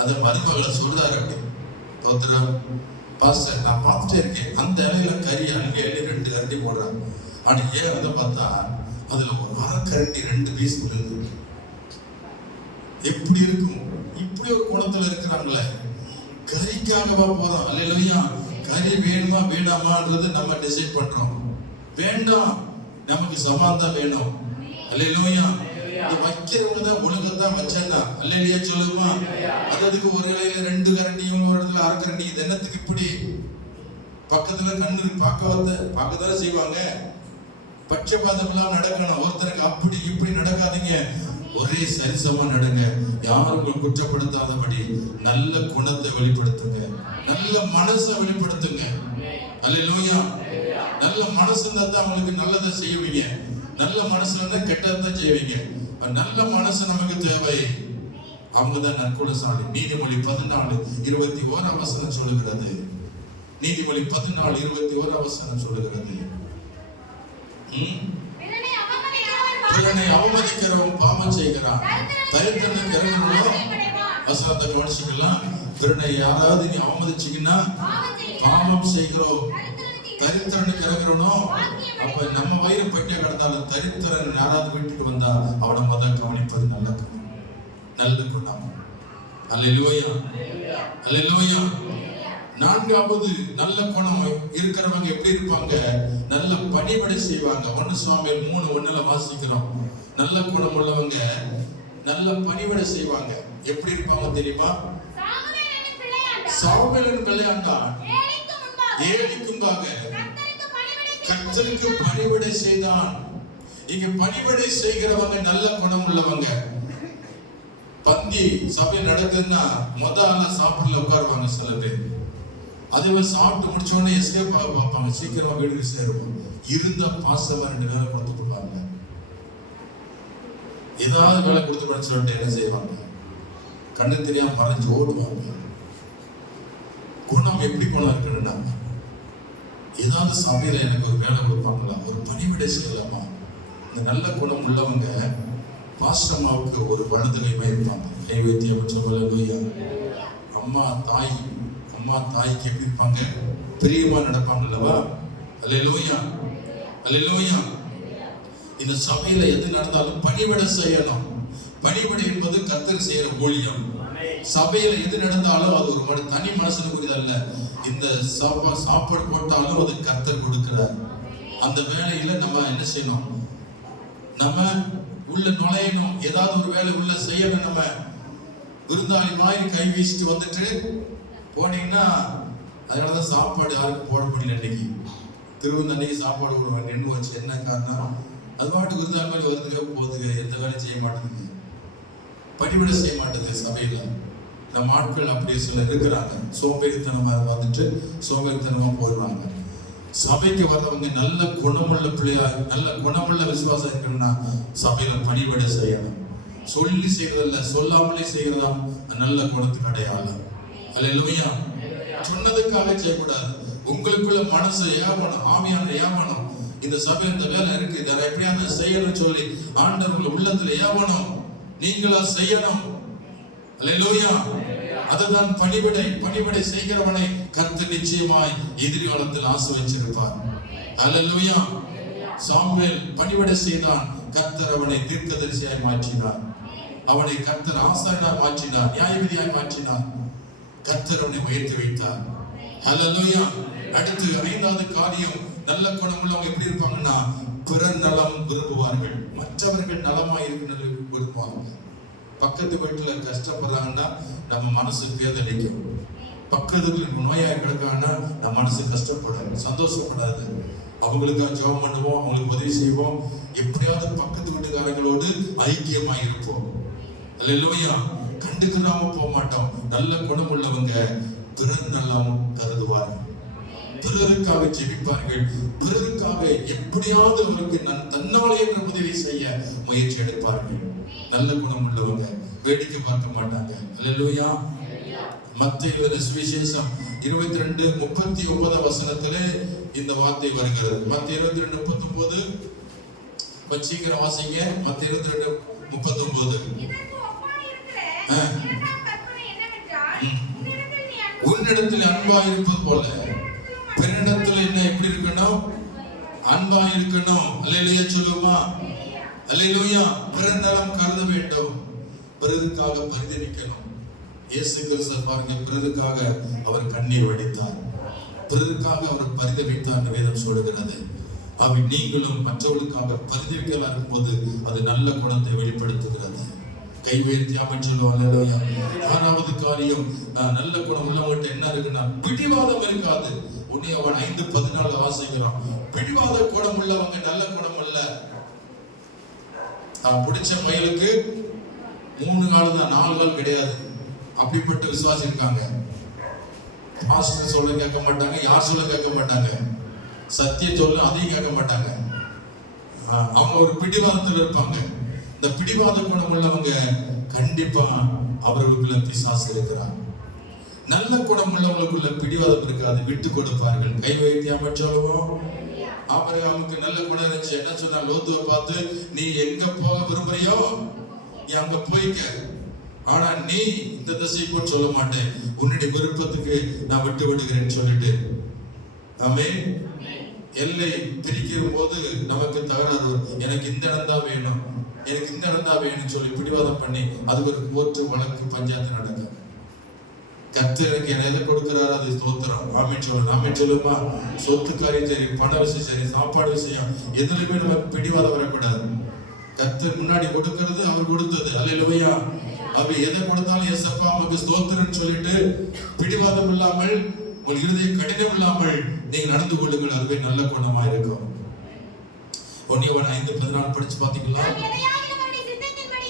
அத மருமகளை சொல்றாரு. அப்படி தோத்திரம் பாஸ்டர், நான் பார்த்துட்டே இருக்கேன், அந்த இலையில கறி அள்ளி 2 கரண்டி போடுறாங்க. ஆனா ஏன் அதை பார்த்தா அதுல ஒரு 1/2 கரண்டி 2 பீஸ் விழுது. எப்படி இருக்கும்? இப்படி ஒரு குணத்துல இருக்கிறாங்களே. கறிக்காகவா போறோம்? அல்லேலூயா. கறி வேணுமா வேண்டாமான்றது நம்ம டிசைட் பண்றோம். வேண்டாம், நமக்கு சமாதானம் வேணும். அல்லேலூயா. இது வைக்கிறவங்க தான் ஒழுங்கத்தான் வச்சேன்னா அல்லேலூயா சொல்லுமா. அதுக்கு ஒரு இலையில 2 கரண்டியும் ஒரு இடத்துல 1/2 கரண்டி. இது என்னத்துக்கு இப்படி? பக்கத்துல கண்ணு பார்க்கத்தானே செய்வாங்க. பட்சபாதம் எல்லாம் நடக்கணும். ஒருத்தருக்கு அப்படி இப்படி நடக்காதீங்க, ஒரே சரிசமா நடங்க. யாரும் குற்றப்படுத்தாதபடி நல்ல குணத்தை வெளிப்படுத்துங்க, நல்ல மனசை வெளிப்படுத்துங்க. அல்லேலூயா. நல்ல மனசு இருந்தா தான் அவங்களுக்கு நல்லதை செய்வீங்க. நல்ல மனசு இருந்தா கெட்டதான் செய்வீங்க. நல்ல மனசு நமக்கு தேவை. அவங்கதான் நற்குணசாலி. நீதிமொழி 14:21 சொல்லுகிறது. நீதிமொழி 14:21 சொல்லுகிறது. பிறனை அவமதிக்கிறவன் பாவம் செய்கிறான், தரித்திரனுக்கு இறங்குறவனோ வசனத்தை கவனிச்சுக்கலாம். பிறனை யாராவது நீ அவமதிச்சீங்கன்னா பாவம் செய்கிறோம், தரித்திரனுக்கு இறங்குறவனோ. அப்ப நம்ம வயிறு பட்டியா கிடந்தாலும் தரித்திரன் யாராவது வீட்டுக்கு வந்தா அவனை முதல் கவனிப்பது நல்ல குணம், நல்ல குணம். அல்லேலூயா, அல்லேலூயா. 4வது நல்ல குணம் இருக்கிறவங்க எப்படி இருப்பாங்க? நல்ல பணிவிடை செய்வாங்க. 1 சாமுவேல் 3:1 வாசிக்கிறோம். நல்ல குணம் உள்ளவங்க நல்ல பணிவிடை செய்வாங்க. எப்படி இருப்பாங்க தெரியுமா? சாமுவேலின் பிள்ளையாண்டான் ஏலிக்கு முன்பாக கர்த்தருக்கு பணிவிடை செய்தான். இங்க பணிவிடை செய்கிறவங்க நல்ல குணம் உள்ளவங்க. பந்தி சபை நடக்குதுன்னா முதல்ல சாப்பிடல உட்காருவாங்க சில பேர். அதே மாதிரி சாப்பிட்டு முடிச்ச உடனே எஸ்கேப் பார்ப்பாங்க, சீக்கிரமா வீட்டுக்கு சேருவோம். இருந்த பாசமா 2 வேலை கொடுத்து கொடுப்பாங்க. ஏதாவது வேலை கொடுத்து சொல்லிட்டு என்ன செய்வாங்க, கண்ணு தெரியாம மறைஞ்சு ஓடுவாங்க. குணம் எப்படி குணம் இருக்குன்னா, ஏதாவது சபையில எனக்கு ஒரு வேலை கொடுப்பாங்களா, ஒரு பணிவிடை செய்யலாமா, இந்த நல்ல குணம் உள்ளவங்க பாஸ்டம்மாவுக்கு ஒரு வலதுகைமை இருப்பாங்க. கை வைத்திய சொல்லுயா, அம்மா தாய்க்கு எப்படி இருப்பாங்க, பிரியமா நடப்பாங்க அல்லவா. அல்லேலூயா, அல்லேலூயா. இந்த சபையில எது நடந்தாலும் பணிவிடை செய்யணும். பணிவிடை என்பது கர்த்தர் செய்யற ஊழியம். சபையில எது நடந்தாலும் அது ஒரு தனி மனுஷனுக்குரியது அல்ல. இந்த சாப்பாடு போட்டாலும் அது கர்த்தர் கொடுக்கிறார். அந்த வேலையில நம்ம என்ன செய்யணும், நம்ம உள்ள நுழையணும். ஏதாவது ஒரு வேலை உள்ள செய்யணும். நம்ம விருந்தாளி மாதிரி கை வீசிட்டு வந்துட்டு போனீங்கன்னா, அதனாலதான் சாப்பாடு யாருக்கும் போட முடியல. இன்னைக்கு திருவண்ணாமலைக்கு சாப்பாடு போடுவாங்க, நின்று வச்சு. என்ன காரணம், அது பாட்டு விருந்தாளி மாதிரி வருதுங்க போகுதுங்க, எந்த வேலையும் செய்ய மாட்டேங்குது, பணிவிடை செய்ய மாட்டேங்குது. சபையில நம்ம ஆட்கள் அப்படியே சில இருக்கிறாங்க, சோம்பேறித்தனமா வந்துட்டு சோம்பேறித்தனமா போயிடுவாங்க. சபைக்கு வர்றவங்க நல்ல குணமுள்ள பிள்ளையா, நல்ல குணமுள்ள விசுவாசம் இருக்கணும்னா சபையில பணிவிடை செய்யணும். சொல்லி செய்யறதில்ல, சொல்லாமலே செய்யறதா நல்ல குணத்துக்கு அடையாளம். அல்லேலூயா. சொன்னதுக்காக செய்யக்கூடாது. உங்களுக்குள்ள மனசு ஏவணும், ஆவியான ஏவணும். இந்த சபையில இந்த வேலை இருக்கு, இதை எப்படியாவது செய்யணும்னு சொல்லி ஆண்டவர் உங்க உள்ளத்துல ஏவணும், நீங்களா செய்யணும். அல்லேலூயா. அதுதான் பணிவிடை. பணிவிடை செய்கிறவனை கர்த்தர் நிச்சயமாய் எதிர்காலத்தில் ஆசீர்வதிச்சிருப்பார். அல்லேலூயா. சாமுவேல் பணிவிடை செய்தான், கர்த்தர் அவனை தீர்க்கதரிசியாய் மாற்றினார். அவனை கர்த்தர் ஆசாரியனாய் மாற்றினார், நியாயவிதியாய் மாற்றினார். கர்த்தர் அவனை உயர்த்தி வைத்தார். அல்லேலூயா. அடுத்து 5வது காரியம், நல்ல குணமுள்ளவங்க எப்படி இருப்பாங்கன்னா, பிறர் நலம் விரும்புவார்கள். மற்றவர்கள் நலமாய் இருக்கிறது விரும்புவாங்க. பக்கத்து வீட்டுல கஷ்டப்படுறாங்கன்னா நம்ம மனசு பேதளிக்கும். பக்கத்துல நோயாய் கிடக்காங்கன்னா நம்ம மனசு கஷ்டப்படாது, சந்தோஷப்படாது. அவங்களுக்காக ஜெபம் பண்ணுவோம், அவங்களுக்கு உதவி செய்வோம். எப்படியாவது பக்கத்து வீட்டுக்காரங்களோடு ஐக்கியமாய் இருப்போம். அல்லேலூயா. கண்டுக்கிறாம போக மாட்டோம். நல்ல குணம் உள்ளவங்க பிறர் நலம் கருதுவார்கள், பிறருக்காக ஜெபிப்பார்கள், பிறருக்காக எப்படியாவது அவருக்கு தன்னாலே என்ற உதவி செய்ய முயற்சி எடுப்பார்கள். நல்ல குணம் உள்ளவங்க வேடிக்கை பார்க்க மாட்டாங்க. அல்லேலூயா. மத்தேயு சுவிசேஷம் 22:39 வசனத்திலே இந்த வார்த்தை வருகிறது. மத்தேயு 22:39 கொஞ்சம் சீக்கிரம் வாசிங்க. மத்தேயு 22:39. உன்னிடத்தில் அன்பா இருப்பது போல பிறனிடத்தில் என்ன எப்படி இருக்கணும், அன்பா இருக்கணும். அல்லேலூயா சொல்லுமா. அல்லேலூயா. பிறர் நலம் கருத வேண்டும், பிறருக்காக பரிதவிக்கணும். இயேசு கிறிஸ்து பாருங்க, பிறருக்காக அவர் கண்ணீர் வடித்தார், பிறருக்காக அவர் பரிதவித்தார் வேதம் சொல்லுகிறது. அவை நீங்களும் மற்றவர்களுக்காக பரிதவிக்கலாம் இருக்கும்போது அது நல்ல குணத்தை வெளிப்படுத்துகிறது. கை உயர்த்தியாம சொல்லுவாங்க. 6வது காரியம், நல்ல குணம் உள்ளவங்கள்ட்ட என்ன இருக்குன்னா, பிடிவாதம் இருக்காது. உன்னியவன் 5:14 வாசிக்கிறான். பிடிவாத குணம் உள்ளவங்க நல்ல குணம் அல்ல. பிடிச்ச மயிலுக்கு 3 கால் தான், 4 கால் கிடையாது. அப்படிப்பட்ட விசுவாசி இருக்காங்க. பாஸ்டர் சொல்ல கேட்க மாட்டாங்க, யார் சொல்ல கேட்க மாட்டாங்க, சத்தியம் சொல்ல அதையும் கேட்க மாட்டாங்க. அவங்க ஒரு பிடிவாதத்தில் இருப்பாங்க. இந்த பிடிவாத குணம் உள்ளவங்க கண்டிப்பா அவர்களுக்குள்ள பிசாசு இருக்கிறார். நல்ல குணம் உள்ளவங்களுக்குள்ள பிடிவாதம் இருக்காது, விட்டு கொடுப்பார்கள். கை வைத்தியாம சொல்லுவோம். ஆபிரகாமுக்கு நல்ல குணம் இருந்துச்சு. என்ன சொன்னா, லோத்துவை பார்த்து, நீ எங்க போக விரும்புறியோ நீ அங்க போய்க்க, ஆனா நீ இந்த திசைக்கு போய் சொல்ல மாட்டேன், உன்னுடைய விருப்பத்துக்கு நான் விட்டு விடுகிறேன்னு சொல்லிட்டு. ஆமென். எல்லை பிரிக்கிற போது நமக்கு தகராறு, எனக்கு இந்த இடம் தான் வேணும், எனக்கு இந்த இடம் தான் வேணும்னு சொல்லி பிடிவாதம் பண்ணி அது ஒரு கோர்ட்டு வழக்கு பஞ்சாயத்து நடக்கும். கர்த்தர் எனக்கு எதை கொடுக்கிறாரு அது ஸ்தோத்திரம். ஆமென் சொல்லுங்க. ஆமென் சொல்லுமா. சொத்து காரியம் சரி, பண விஷயம் சரி, சாப்பாடு விஷயம், எதுலையுமே நமக்கு பிடிவாதம் வரக்கூடாது. கர்த்தர் முன்னாடி கொடுக்கிறது அவர் கொடுத்தது. அல்லேலூயா. அவர் எதை கொடுத்தாலும் ஏசப்பா நமக்கு ஸ்தோத்திரம்னு சொல்லிட்டு பிடிவாதம் இல்லாமல், உங்கள் இருதய கடினம் இல்லாமல் நீங்க நடந்து கொள்ளுங்கள். அதுவே நல்ல குணமா இருக்கும். 1 யோவான் 5:14 படிச்சு பாத்தீங்களா?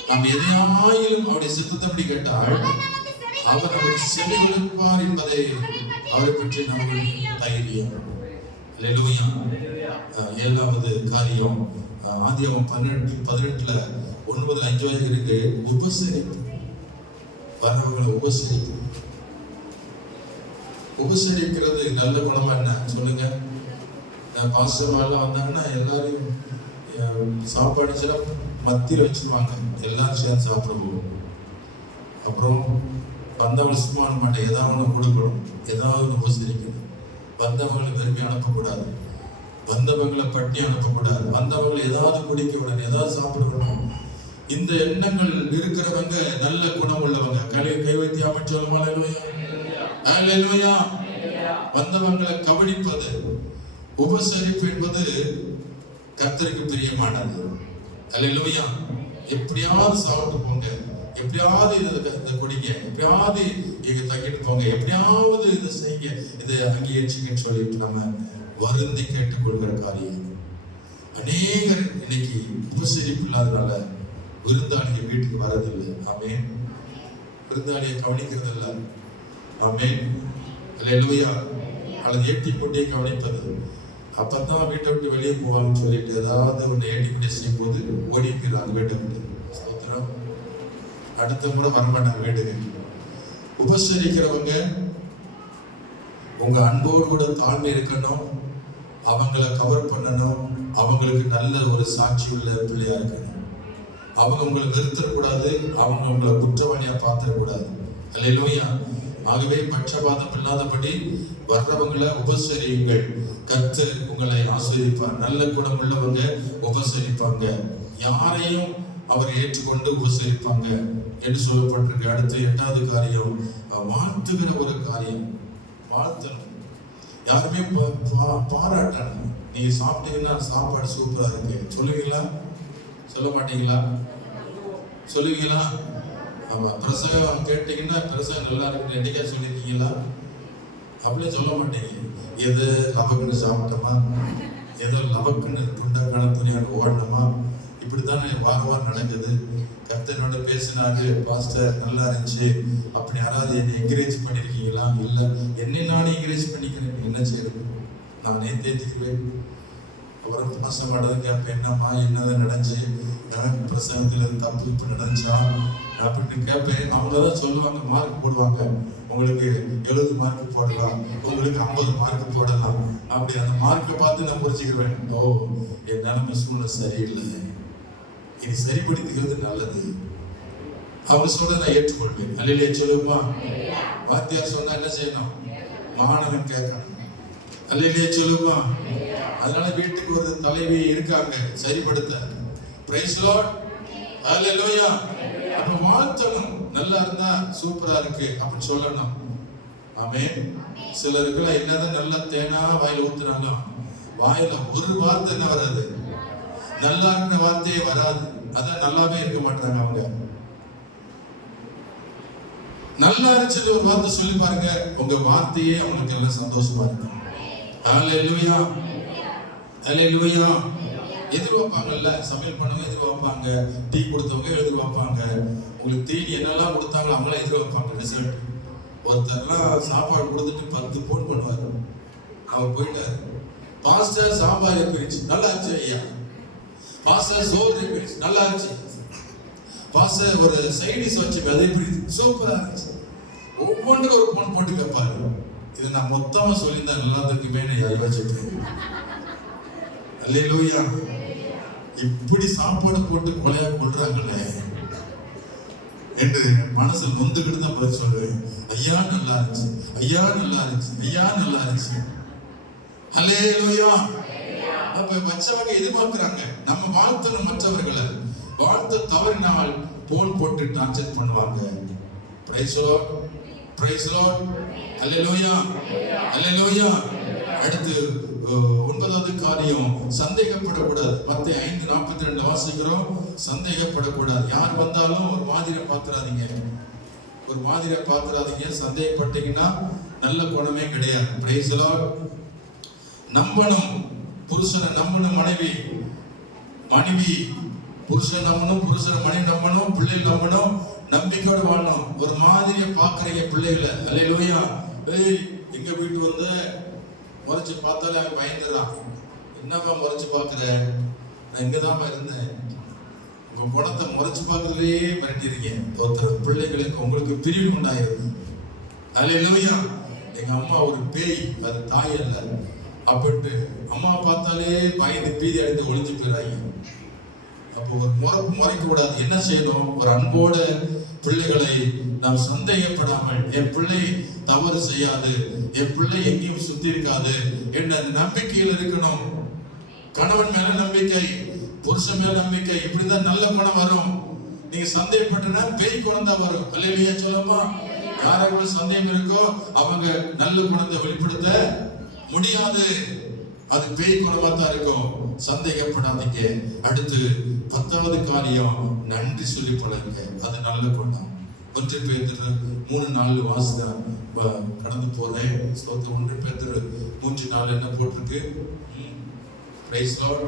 நாம் எதையாயிலும் அவருடைய சித்தத்தபடி கேட்டால் அவர் நமக்கு செவி கொடுப்பார் என்பதை அவரை பற்றி நமக்கு தைரியம். அல்லேலூயா. ஏழாவது காரியம் ஆதியாகமம் 18:18 9-5 இருக்கு. உபசரிப்பு. வரவங்களை உபசரிப்பு. உபசரிக்கிறது நல்ல குணமா என்ன சொல்லுங்க? பாசமெல்லாம் வந்தாங்கன்னா எல்லாரையும் சாப்பாடு மத்தியில் வச்சிருவாங்க, எல்லாரும் சேர்ந்து சாப்பிடுவோம். அப்புறம் வந்தவங்களை சும்மா மாட்டேன், ஏதாவது ஒன்று கொடுக்கணும், ஏதாவது உபசரிக்கணும். வந்தவங்களை விரும்பி அனுப்பக்கூடாது, வந்தவங்களை பட்டி அனுப்பக்கூடாது, வந்தவங்களை ஏதாவது குடிக்க விடணும், ஏதாவது சாப்பிடணும். இந்த எண்ணங்கள் இருக்கிறவங்க நல்ல குணம் உள்ளவங்க. கை வைத்தி அமைச்சோம். அல்லேலூயா. வந்தவங்களை கவனிப்பது, உபசரிப்பு என்பது கர்த்தருக்கு பிரியமானது. அல்லேலூயா. எப்படியாவது சாப்பிட்டு போங்க, எப்படியாவது இதை குடிங்க, எப்படியாவது இங்க தங்கிட்டு போங்க, எப்படியாவது இதை செய்யுங்க, இதை அங்கீகரிச்சுங்கன்னு சொல்லிட்டு நம்ம வருந்தி கேட்டுக்கொள்கிற காரியம். அநேகர் இன்னைக்கு உபசரிப்பு இல்லாதனால விருந்தாளிய வீட்டுக்கு வரதில்லை. ஆமென். விருந்தாளியை கவனிக்கிறது இல்லை. ஆமென். அல்லேலூயா. அல்லது ஏட்டி போட்டியை கவனிப்பது. அப்பதான் வீட்டை விட்டு வெளியே போவாங்கன்னு சொல்லிட்டு ஏதாவது ஒன்று ஏட்டி போட்டி செய்யும் போது ஓடி போயிடுறாங்க வீட்டை விட்டு. ஸ்தோத்திரம். அடுத்த கூட வரமாட்டாங்க வீட்டுக்கு. உபசரிக்கிறவங்க உங்க அன்போடு கூட தாழ்மை இருக்கணும், அவங்கள கவர் பண்ணணும், அவங்களுக்கு நல்ல ஒரு சாட்சி உள்ள பிள்ளையா இருக்கணும். அவங்க உங்களை வெறுத்தரக்கூடாது, அவங்க உங்களை குற்றவாளியா பார்த்துடக்கூடாது. அல்லேலூயா. ஆகவே பட்சபாதம் இல்லாதபடி வர்றவங்களை உபசரியுங்கள், கர்த்தர் உங்களை ஆசீர்வதிப்பார். நல்ல குணம் உள்ளவங்க உபசரிப்பாங்க, யாரையும் அவர் ஏற்றுக்கொண்டு உபசரிப்பாங்க என்று சொல்லப்பட்டிருக்கு. அடுத்து 8வது காரியம் வாழ்த்துகிற ஒரு காரியம். வாழ்த்தணும், யாருமே பாராட்டணும். நீங்க சாப்பிட்டீங்கன்னா சாப்பாடு சூப்பரா இருக்கு சொல்லுவீங்களா? சொல்ல மாட்டீங்களா? சொல்லுவீங்களா? ஆமா. பிரசங்கம் கேட்டீங்கன்னா பிரசங்கம் நல்லா இருக்குன்னு என்னைக்கா சொல்லியிருக்கீங்களா? அப்படியே சொல்ல மாட்டீங்க. எது லவக்குன்னு சாப்பிட்டோமா, ஏதோ லவக்குன்னு துண்டக்கான துணியான ஓடணுமா, இப்படித்தானே வாரம் நடக்குது. கர்த்தனோட பேசினாரு, பாஸ்டர் நல்லா இருந்துச்சு, அப்படி யாராவது என்னை என்கரேஜ் பண்ணிருக்கீங்களா? இல்லை, என்னை நானே என்கரேஜ் பண்ணிக்கிறேன். என்ன செய்யறது? நானே தேத்திக்குவேன். அப்புறம் பாஸ்டர் மாட்டதான் கேட்பேன், என்னம்மா என்னதான் நடந்துச்சு, பிரசங்கத்தில் தப்பு இப்போ நடந்துச்சா அப்படின்னு கேட்பேன். அவங்க தான் சொல்லுவாங்க, மார்க் போடுவாங்க. உங்களுக்கு 70 மார்க் போடலாம், உங்களுக்கு 50 மார்க் போடலாம். அப்படி அந்த மார்க்கை பார்த்து நான் புரிஞ்சுக்குவேன், ஓ என் நிலைமை சூழ்நிலை சரியில்லை, இது சரிப்படுத்திக்கிறது நல்லது. அவங்க சொல்றதை நான் ஏற்றுக்கொள்வேன். அல்லேலூயா சொல்லுமா? வாத்தியார் சொன்னா என்ன செய்யணும்? மாணவன் கேட்கணும். அல்லேலூயா சொல்லுமா? அதனால வீட்டுக்கு ஒரு தலைவி இருக்காங்க சரிப்படுத்த. Price lord. அல்லேலூயா. அப்ப வாழ்த்தணும், நல்லா இருந்தா சூப்பரா இருக்கு அப்படின்னு சொல்லணும். ஆமென். சிலருக்குலாம் என்னதான் நல்லா தேனா வாயில ஊத்துனாலும் வாயில ஒரு வார்த்தை என்ன வராது, நல்லா இருக்கிற வார்த்தையே வராது. அதான் நல்லாவே இருக்க மாட்டாங்க. அவங்க நல்லா இருந்துச்சு ஒரு வார்த்தை சொல்லி பாருங்க, உங்க வார்த்தையே அவங்களுக்கு எல்லாம் சந்தோஷமா இருக்கும். அல்லேலூயா. அல்லேலூயா. எதிர்பார்ப்பாங்கல்ல, சமையல் பண்ணவங்க எதிர்பார்ப்பாங்க, டீ கொடுத்தவங்க எதிர்பார்ப்பாங்க, உங்களுக்கு தீனி என்னெல்லாம் கொடுத்தாங்களோ அவங்களாம் எதிர்பார்ப்பாங்க. ரிசல்ட் ஒருத்தர்லாம் சாப்பாடு கொடுத்துட்டு 10 போன் பண்ணுவார். அவர் போயிட்டார், பாஸ்டர் சாம்பார் எப்படி நல்லா இருந்துச்சு ஐயா, பாஸ்டர் சோறு எப்படி நல்லா இருந்துச்சு, பாஸ்டர் ஒரு சைடிஸ் வச்சு அதை எப்படி சூப்பரா இருந்துச்சு. ஒவ்வொன்றுக்கும் ஒரு போன் போட்டு கேட்பாரு. இதை நான் மொத்தமா சொல்லியிருந்தேன் நல்லா இருக்குமே யோசிச்சுட்டு. அல்லேலூயா. இப்படி சாப்பாடு போட்டு கொலையா கொள்றாங்களே என்று மனசுல நொந்துக்கிட்டு தான் பதில் சொல்லுவேன். ஐயா நல்லா இருந்துச்சு, ஐயா நல்லா இருந்துச்சு, ஐயா நல்லா இருந்துச்சு. அல்லேலூயா. அப்ப மற்றவங்க எதிர்பார்க்கிறாங்க நம்ம வாழ்த்தணும். மற்றவர்களை வாழ்த்த தவறினால் போன் போட்டு டார்ச்சர் பண்ணுவாங்க. Praise lord. Praise lord. Hallelujah. Hallelujah. அடுத்து 9வது காரியம் சந்தேகப்படக்கூடாது. மத்தேயு 5:42 வாசிக்கிறோம். சந்தேகப்படக்கூடாது. யார் வந்தாலும் ஒரு மாதிரியை பார்த்துறாதீங்க, ஒரு மாதிரியை பார்த்துறாதீங்க. சந்தேகப்பட்டீங்கன்னா நல்ல குணமே கிடையாது. Praise lord. நம்பணும், புருஷனை நம்பணும். மனைவி புருஷன் நம்பணும், புருஷன் மணி நம்பணும், பிள்ளைகள் நம்பணும், நம்பிக்கையோடு வாழணும். ஒரு மாதிரியை பாக்குறீங்க பிள்ளைகளை. அல்லேலூயா. ஏய், எங்க வீட்டு வந்து முறைச்சு பார்த்தாலே அவன் பயந்துடுறான். என்னப்பா முறைச்சு பாக்குற? நான் இங்கதான்ப்பா இருந்தேன். உங்க குணத்தை முறைச்சு பார்க்கறதுலயே மிரட்டிருக்கேன். ஒருத்தர் பிள்ளைகளுக்கு உங்களுக்கு பிரிவு உண்டாயிருது. அல்லேலூயா. எங்க அம்மா ஒரு பேய், அது தாய் அல்ல அப்படின்ட்டு அம்மா பார்த்தாலே பயந்து பீதி அடைந்து ஒளிஞ்சு போயிடாங்க. அப்போ ஒரு முறைக்க கூடாது. என்ன செய்யணும்? ஒரு அன்போட பிள்ளைகளை நாம் சந்தேகப்படாமல், என் பிள்ளை தவறு செய்யாது, என் பிள்ளை எங்கேயும் சுத்தி இருக்காது என்ற அந்த நம்பிக்கையில் இருக்கணும். கணவன் மேல நம்பிக்கை, புருஷன் மேல நம்பிக்கை, இப்படிதான் நல்ல குணம் வரும். நீங்க சந்தேகப்பட்டனா பேய் குணம் தான் வரும். அல்லேலூயா சொல்லுமா. யாராவது சந்தேகம் இருக்கோ அவங்க நல்ல குணத்தை வெளிப்படுத்த முடியாது. அது பேய் குணமா தான் இருக்கும். சந்தேகப்படாதீங்க. அடுத்து 10வது காரியம், நன்றி சொல்லி பழகுங்க. அது நல்ல குணம். 1 பேதுரு 3:4 வாசிதா கடந்து போறேன். ஸ்தோத்திரம். 1 பேதுரு 3:4 என்ன போட்டிருக்கு? Praise lord.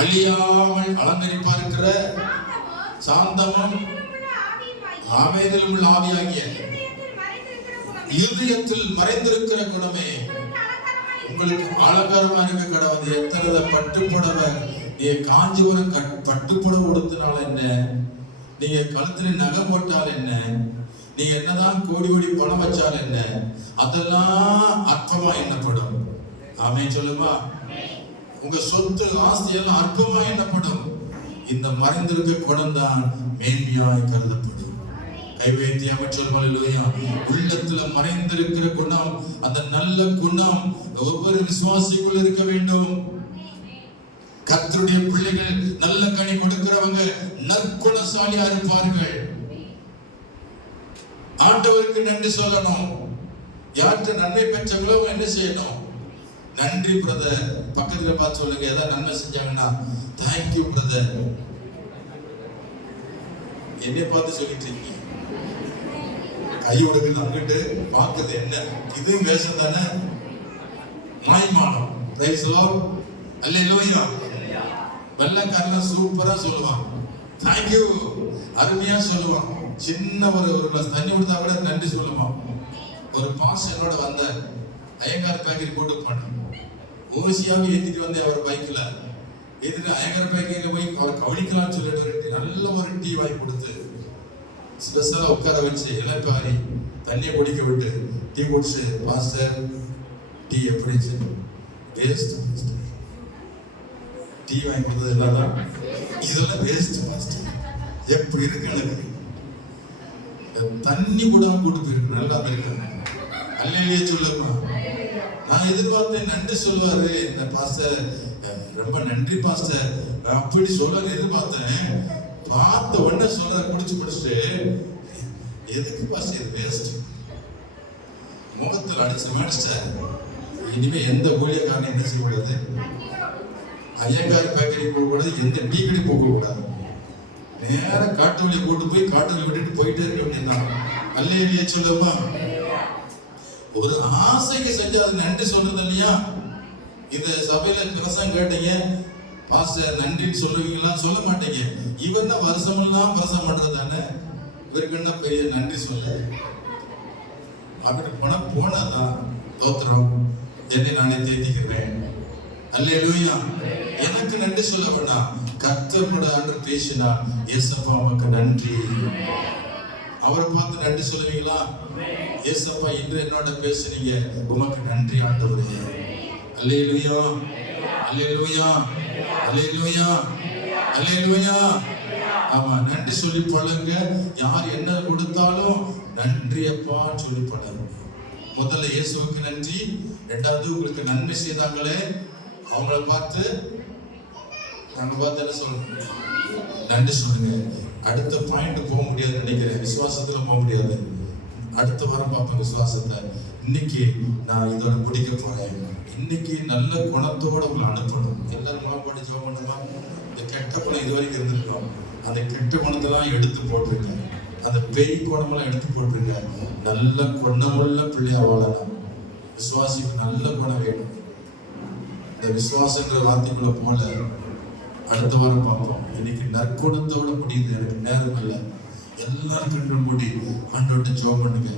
அழியாமல் அலங்கரிப்பா இருக்கிற சாந்தமும் அமைதியிலும் உள்ள ஆவியாகிய இருதயத்தில் மறைந்திருக்கிற குணமே உங்களுக்கு அலங்காரமா இருக்க கடவுள். எத்தனை பட்டு புடவை நீங்க காஞ்சிபுரம் பட்டு புடவை உடுத்தினால என்ன, நீங்க கழுத்துல நகை போட்டால் என்ன, நீங்க என்னதான் கோடி கோடி பணம் வச்சால் என்ன, அதெல்லாம் அற்பமா எண்ணப்படும். ஆமென் சொல்லுமா. உங்க சொத்து ஆஸ்தி எல்லாம் அற்பமா எண்ணப்படும். இந்த மறைந்திருக்க குணம் தான் மேன்மையாய் கருதப்படும். கைவேத்தியாக சொல்லுமா. உள்ளத்துல மறைந்திருக்கிற குணம், அந்த நல்ல குணம் ஒவ்வொரு விசுவாசிக்குள் இருக்க வேண்டும். கர்த்தருடைய பிள்ளைகள் நல்ல கனி கொடுக்கிறவங்க நற்குணசாலியா இருப்பார்கள். ஆண்டவருக்கு நன்றி சொல்லணும். யார்கிட்ட நன்மை பெற்றவங்களோ என்ன செய்யணும்? நன்றி பிரதர். பக்கத்துல பார்த்து சொல்லுங்க, ஏதாவது நன்மை செஞ்சாங்கன்னா தேங்க்யூ பிரதர். என்னை பார்த்து சொல்லிட்டு இருக்கீங்க. கையோடு அங்கிட்டு பார்க்குது என்ன, இது வேஷம் தானே, மாய்மானம். Price lord. அல்லேலூயா. வெள்ளக்காரன் சூப்பரா சொல்லுவான், தேங்க்யூ அருமையா சொல்லுவான். சின்ன ஒரு கிளாஸ் தண்ணி கொடுத்தா கூட நன்றி சொல்லுவான். ஒரு பாஸ் என்னோட வந்த ஐயங்கார் பேக்கரி கூட்டு போனேன். ஓசியாவை ஏற்றிட்டு வந்தேன். அவர் பைக்கில் ஏற்றிட்டு ஐயங்கார் பேக்கரியில் போய் அவர் கவனிக்கலாம்னு சொல்லிட்டு நல்ல ஒரு டீ வாங்கி கொடுத்து ஸ்பெஷலாக உட்கார வச்சு இளப்பாரி தண்ணியை குடிக்க விட்டு டீ குடிச்சு, பாஸ்டர் டீ எப்படி வேஸ்ட், டீ வாங்கி கொடுத்தது எல்லாம் இதெல்லாம் வேஸ்ட் பாஸ்டர், எப்படி இருக்கு எனக்கு, தண்ணி கூட கூட்டு போயிருக்கு, நல்லா இருக்காங்க. அல்லேலூயா சொல்லுமா. நான் எதிர்பார்த்தேன் நன்றி சொல்லுவாரு இந்த பாஸ்டர், ரொம்ப நன்றி பாஸ்டர் அப்படி சொல்ல எதிர்பார்த்தேன். பார்த்த உடனே சொல்ற குடிச்சுட்டு எதுக்கு பாஸ்டர் இது வேஸ்ட், முகத்தில் அடிச்சு மாடிச்சிட்டாரு. இனிமே எந்த ஊழியக்காரன் என்ன செய்யக்கூடாது, ஐயங்கார் பேக்கரி போகக்கூடாது, எந்த டீ கடை போகக்கூடாது, நேர காட்டு வழியை கூட்டு போய் காட்டு வழி விட்டுட்டு போயிட்டே இருக்க வேண்டியதான். அல்லேலூயா சொல்லுமா. ஒரு ஆசைக்கு செஞ்சு அது நன்றி சொல்றது இல்லையா. இந்த சபையில பிரசங்கம் கேட்டீங்க, பாஸ்டர் நன்றின்னு சொல்லுவீங்களா? சொல்ல மாட்டீங்க. இவன் தான் வருஷமெல்லாம் பிரசங்கம் பண்றது தானே, இவருக்கு என்ன பெரிய நன்றி சொல்ல. அப்படி போனாதான் தோத்திரம், என்னை நானே தேத்திக்கிறேன். அல்லேலூயா. எனக்கு நன்றி சொல்ல வேண்டாம். கர்த்தரோட அன்று பேசினா, ஏசப்பா உமக்கு நன்றி. அவரை பார்த்து நன்றி சொல்லுவீங்களா? ஏசப்பா இன்று என்னோட பேசுனீங்க, உமக்கு நன்றி ஆண்டவரே. அல்லேலூயா, அல்லேலூயா, அல்லேலூயா, அல்லேலூயா. ஆமா, நன்றி சொல்லி பழங்க. யார் என்ன கொடுத்தாலும் நன்றி அப்பா சொல்லி பழங்க. முதல்ல இயேசுவுக்கு நன்றி, இரண்டாவது உங்களுக்கு நன்மை செய்தாங்களே அவங்கள பார்த்து நாங்க பார்த்து என்ன சொல்லணும், நன்றி சொல்லுங்க. அடுத்த பாயிண்ட் போக முடியாது நினைக்கிறேன், விசுவாசத்துல போக முடியாது. அடுத்த வாரம் பார்ப்பேன் விசுவாசத்தை. இன்னைக்கு நான் இதோட முடிக்க போறேன். இன்னைக்கு நல்ல குணத்தோட உங்களை அனுப்பணும். எல்லாரும் முகம் போட்டு ஜெபம் பண்ணலாம். இந்த கெட்ட குணம் இது வரைக்கும் இருந்திருக்கோம், அந்த கெட்ட குணத்தெல்லாம் எடுத்து போட்டிருங்க. அந்த பேய் குணமெல்லாம் எடுத்து போட்டிருங்க. நல்ல குணமுள்ள பிள்ளையா வாழலாம். விசுவாசிக்கு நல்ல குணம் வேணும். இந்த விசுவாசன்ற வார்த்தைக்குள்ள போல அடுத்த வாரம் பார்ப்போம். இன்னைக்கு நற்குணத்தோட முடியுது, எனக்கு நேரம் இல்லை. எல்லாரும் கண்டு மூடி ஆண்டவர்கிட்ட ஜெபம் பண்ணுங்க.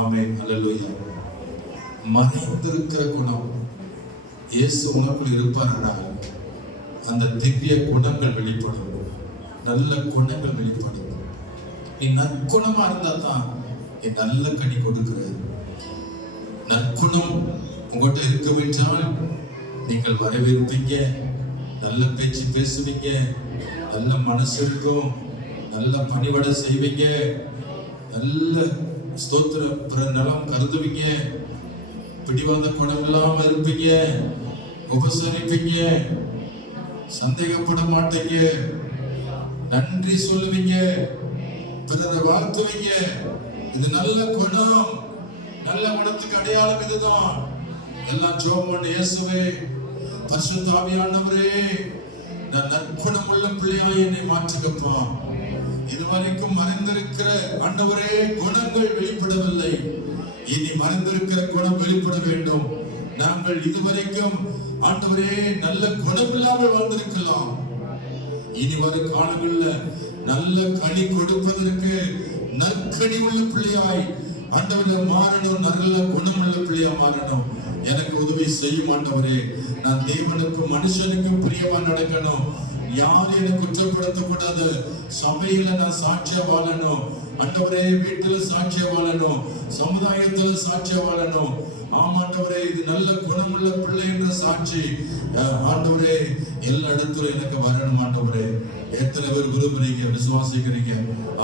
ஆமென், அல்லேலூயா. மறைந்திருக்கிற குணம், இயேசு உனக்குள் இருப்பாருன்னா அந்த திவ்ய குணங்கள் வெளிப்படும், நல்ல குணங்கள் வெளிப்படும். நீ நற்குணமா இருந்தா தான் நீ நல்ல கனி கொடுக்கிற. நற்குணம் உங்கள்கிட்ட இருக்கவிட்டால் நீங்கள் வரவேற்பீங்க, நல்ல பேச்சு பேசுவீங்க, நல்ல மனசு இருக்கும், நல்ல பணிவடை செய்வீங்க, நல்ல ஸ்தோத்திர நலம் கருதுவீங்க, பிடிவாத குணம் இல்லாம இருப்பீங்க, உபசரிப்பீங்க, சந்தேகப்பட மாட்டீங்க, நன்றி சொல்லுவீங்க, பிறரை வாழ்த்துவீங்க. இது நல்ல குணம். நல்ல குணத்துக்கு அடையாளம் இதுதான். எல்லாம் ஜெபம் பண்ணு. இயேசுவே, பரிசுத்த ஆவியானவரே, நான் நற்குணம் உள்ள பிள்ளையாய் என்னை மாற்றுங்கப்பா. இதுவரைக்கும் மறைந்திருக்கிற ஆண்டவரே குணங்கள் வெளிப்படவில்லை, இனி மறைந்திருக்கிற குணம் வெளிப்பட வேண்டும். நாங்கள் இதுவரைக்கும் ஆண்டவரே நல்ல குணம் இல்லாமல் வாழ்ந்திருக்கலாம். இனி வரும் காலங்களில் நல்ல கனி கொடுப்பதற்கு நற்கனி உள்ள பிள்ளையாய் ஆண்டவரை மாறணும், நல்ல குணமுள்ள பிள்ளையா மாறணும். எனக்கு உதவி செய்யும் ஆண்டவரே. நான் தேவனுக்கும் மனுஷனுக்கும் பிரியமா நடக்கணும். யாரும் என்னை குற்றப்படுத்தக்கூடாது. சபையில நான் சாட்சியா வாழணும் ஆண்டவரே, வீட்டுல சாட்சியா வாழணும், சமுதாயத்துல சாட்சியா வாழணும். ஆமாண்டவரே, இது நல்ல குணமுள்ள பிள்ளை என்ற சாட்சி ஆண்டவரே எல்லா இடத்துல எனக்கு வரணும் ஆண்டவரே. எத்தனை பேர் விரும்புறீங்க, விசுவாசிக்கிறீங்க?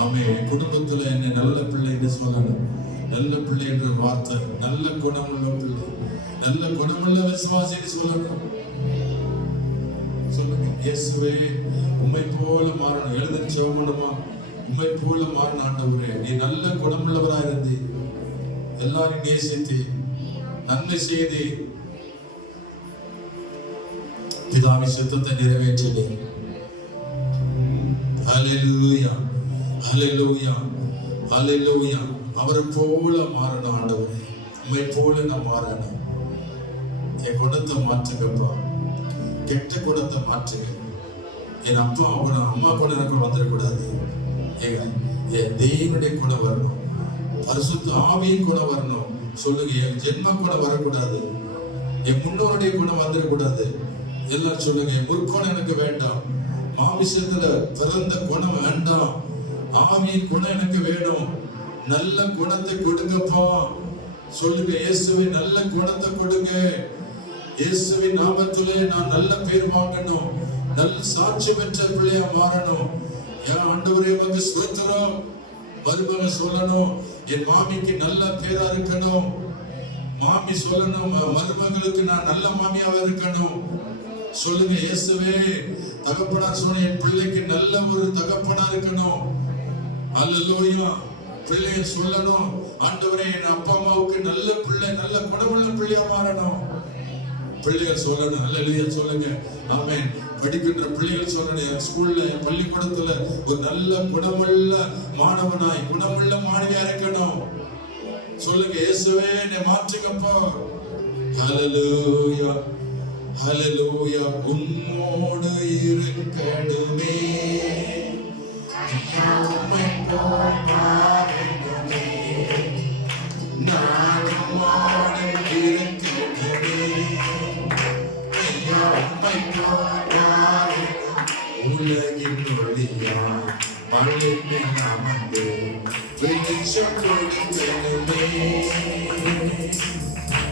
ஆமே, குடும்பத்துல என்னை நல்ல பிள்ளை என்று சொல்லணும். நல்ல பிள்ளை என்ற வார்த்தை, நல்ல குணமுள்ள பிள்ளை, நல்ல குணமுள்ள விசுவாசி சொல்லணும். சொல்லுங்க, இயேசுவே உம்மை போல மாறணும். எழுத ஜெபமா, உம்மை போல மாறின ஆண்டவரே, நீ நல்ல குணமுள்ளவராக இருந்து எல்லாரும் நேசித்து நன்மை செய்து பிதாவின் சித்தத்தை நிறைவேற்றினே. ஹல்லேலூயா, ஹல்லேலூயா, ஹல்லேலூயா. அவரை போல மாறணும் ஆண்டவரே, உம்மை போல நான் மாறணும். என் குணத்தை மாற்றுங்கப்பா, கெட்ட குணத்தை மாற்றுங்க. என் அப்பா குணம், அம்மா குணம் எனக்கு வந்துடக்கூடாது. என் தேவனுடைய குணம் வரணும், பரிசுத்த ஆவியின் குணம் வரணும். சொல்லுங்க, என் ஜென்ம குணம் வரக்கூடாது, என் முன்னோருடைய குணம் வந்துடக்கூடாது. எல்லாரும் சொல்லுங்க, என் முற்குணம் எனக்கு வேண்டாம், மாமிசத்துல பிறந்த குணம் வேண்டாம், ஆவியின் குணம் எனக்கு வேணும். நல்ல குணத்தை கொடுங்கப்பா. சொல்லுங்க, இயேசுவே நல்ல குணத்தை கொடுங்க. இயேசுவின் நாமத்திலே நான் நல்ல பேர் வாங்கணும், நல்ல சாட்சி பெற்ற பிள்ளையா மாறணும். என் ஆண்டவரே வந்து ஸ்தோத்திரம். மருமக சொல்லணும், என் மாமிக்கு நல்ல பேரா இருக்கணும். மாமி சொல்லணும், மருமகளுக்கு நான் நல்ல மாமியாவா இருக்கணும். சொல்லுங்க, இயேசுவே தகப்பனார் சொன்ன என் பிள்ளைக்கு நல்ல ஒரு தகப்பனா இருக்கணும். அல்லேலூயா. பிள்ளைய சொல்லணும், ஆண்டவரே என் அப்பா அம்மாவுக்கு நல்ல பிள்ளை, நல்ல குணமுள்ள பிள்ளையா மாறணும். பிள்ளைகள் சொல்லணும். அல்லேலூயா சொல்லுங்க. ஆமென். படிக்கின்ற பிள்ளைகள் சொல்லணும், ஸ்கூல்ல பள்ளிக்கூடத்துல ஒரு நல்ல குணமுள்ள மாணவனாய், குணமுள்ள மாணவியா இருக்கணும். சொல்லுங்க, இயேசுவே என்னை மாற்றுங்கப்பா. ஹல்லேலூயா, ஹல்லேலூயா. உம்மோடு இருக்கணுமே, உம்மை போல் மாறணுமே, நான் உம்மோடு இருக்கணுமே, உம்மை போல் உலகின் ஒளியாய் மண்ணில் அமர்ந்து வெளிச்சம் கொடுக்கணுமே,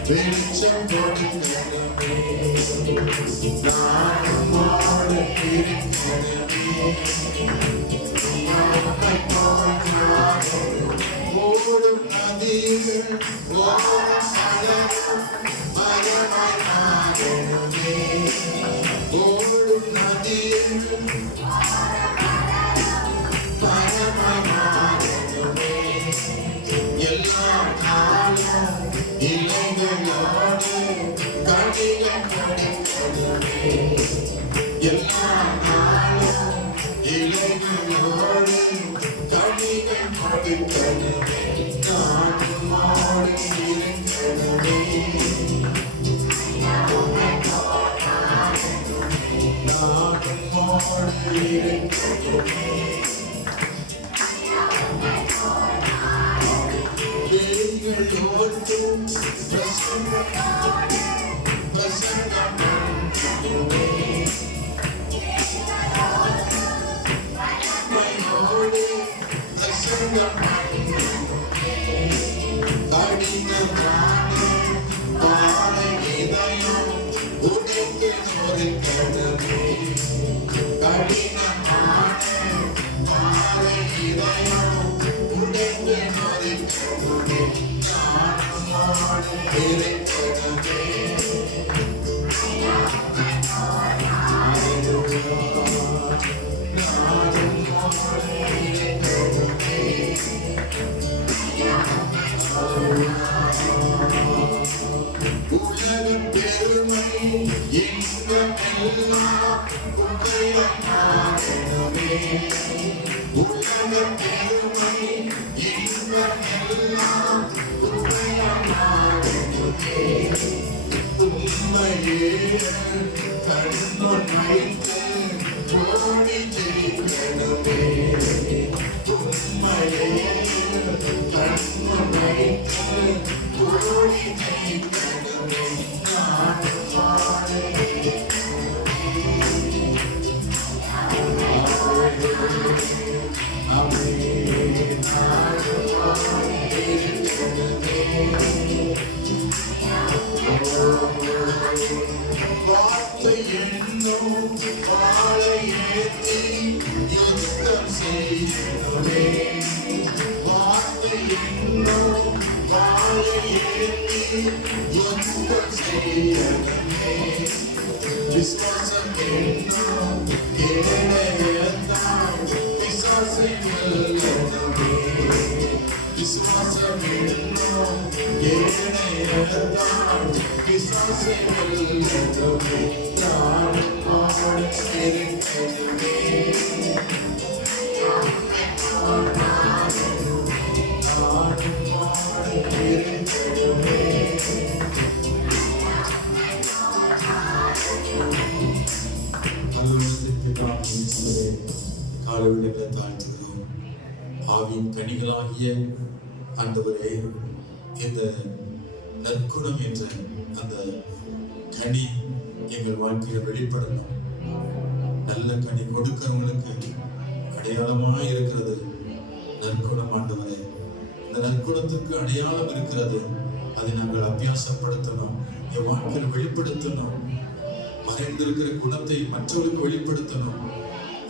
வெளிச்சம் கொடுக்கணுமே, நான் உம்மோடு இருக்கணுமே, ஓடும் நதிகள் ஓடும் கடலும் மரமாய் மாறணுமே, ஓடும் நதிகள் மரமாய் மாறணுமே, எல்லா நாளும் இலைகளோடு கனிகள் கொடுக்கணுமே, எல்லா நாளும் இலைகளோடு கனிகள் கொடுக்கணுமே, நான் உம்மோடு இருக்கணுமே, நான் உம்மோடு காலவெளிகளை தாழ்த்துகிறோம். ஆவியின் கனிகளாகிய ஆண்டவரே, இந்த நற்குணம் என்ற அந்த கனி எங்கள் வாழ்க்கையில் வெளிப்படணும். நல்ல கனி கொடுக்கிறவங்களுக்கு அடையாளமாக இருக்கிறது நற்குணம். ஆண்டவரே, இந்த நற்குணத்துக்கு அடையாளம் இருக்கிறது. அதை நாங்கள் அபியாசப்படுத்தணும், என் வாழ்க்கையில் வெளிப்படுத்தணும். மறைந்திருக்கிற குணத்தை மற்றவர்களுக்கு வெளிப்படுத்தணும்.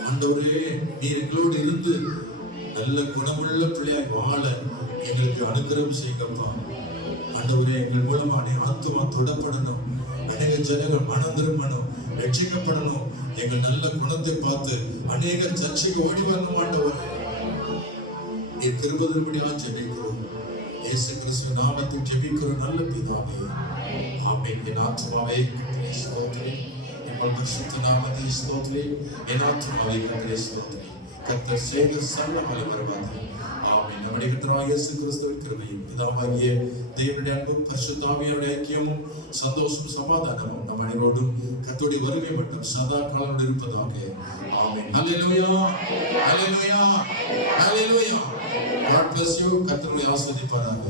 ஆண்டவரே, நீர் எங்களோடு இருந்து நல்ல குணமுள்ள பிள்ளையாய் வாழ எங்களுக்கு அனுகிரகம் செய்யப்பா. ஆண்டவரே, எங்கள் மூலமா ஆத்துமா தொடப்படணும். அநேக ஜனங்கள் மனம் திரும்பணும், ரட்சிக்கப்படணும். எங்கள் நல்ல குணத்தை பார்த்து அநேகர் சர்ச்சைக்கு ஓடி வரணும். ஆண்டவரே, நீர் கிருபையின்படியா ஜெபிக்கிறோம். இயேசு கிறிஸ்து நாமத்தில் ஜெபிக்கிறோம் நல்ல பிதாவே, ஆமென். என் ஆத்துமாவே கர்த்தரை ஸ்தோத்திரி, என் பரிசுத்த நாமத்தை ஸ்தோத்திரி. என் ஆத்துமாவே கர்த்தரை ஸ்தோத்திரி. கர்த்தர் செய்த சகல வல்லமையானது. ஆமென். நம்முடைய கர்த்தராகிய இயேசு கிறிஸ்துவின் கிருபையும் பிதாவாகிய தேவனுடைய அன்பும் பரிசுத்த ஆவியானவருடைய ஐக்கியமும் சந்தோஷமும் சமாதானமும் நம் அனைவரோடும் கர்த்தருடைய வருகை மட்டும் சதா காலம் இருப்பதாக. ஆமென். ஹல்லேலூயா, ஹல்லேலூயா, ஹல்லேலூயா. God bless you. கர்த்தர் உங்களை ஆசீர்வதிப்பாராக.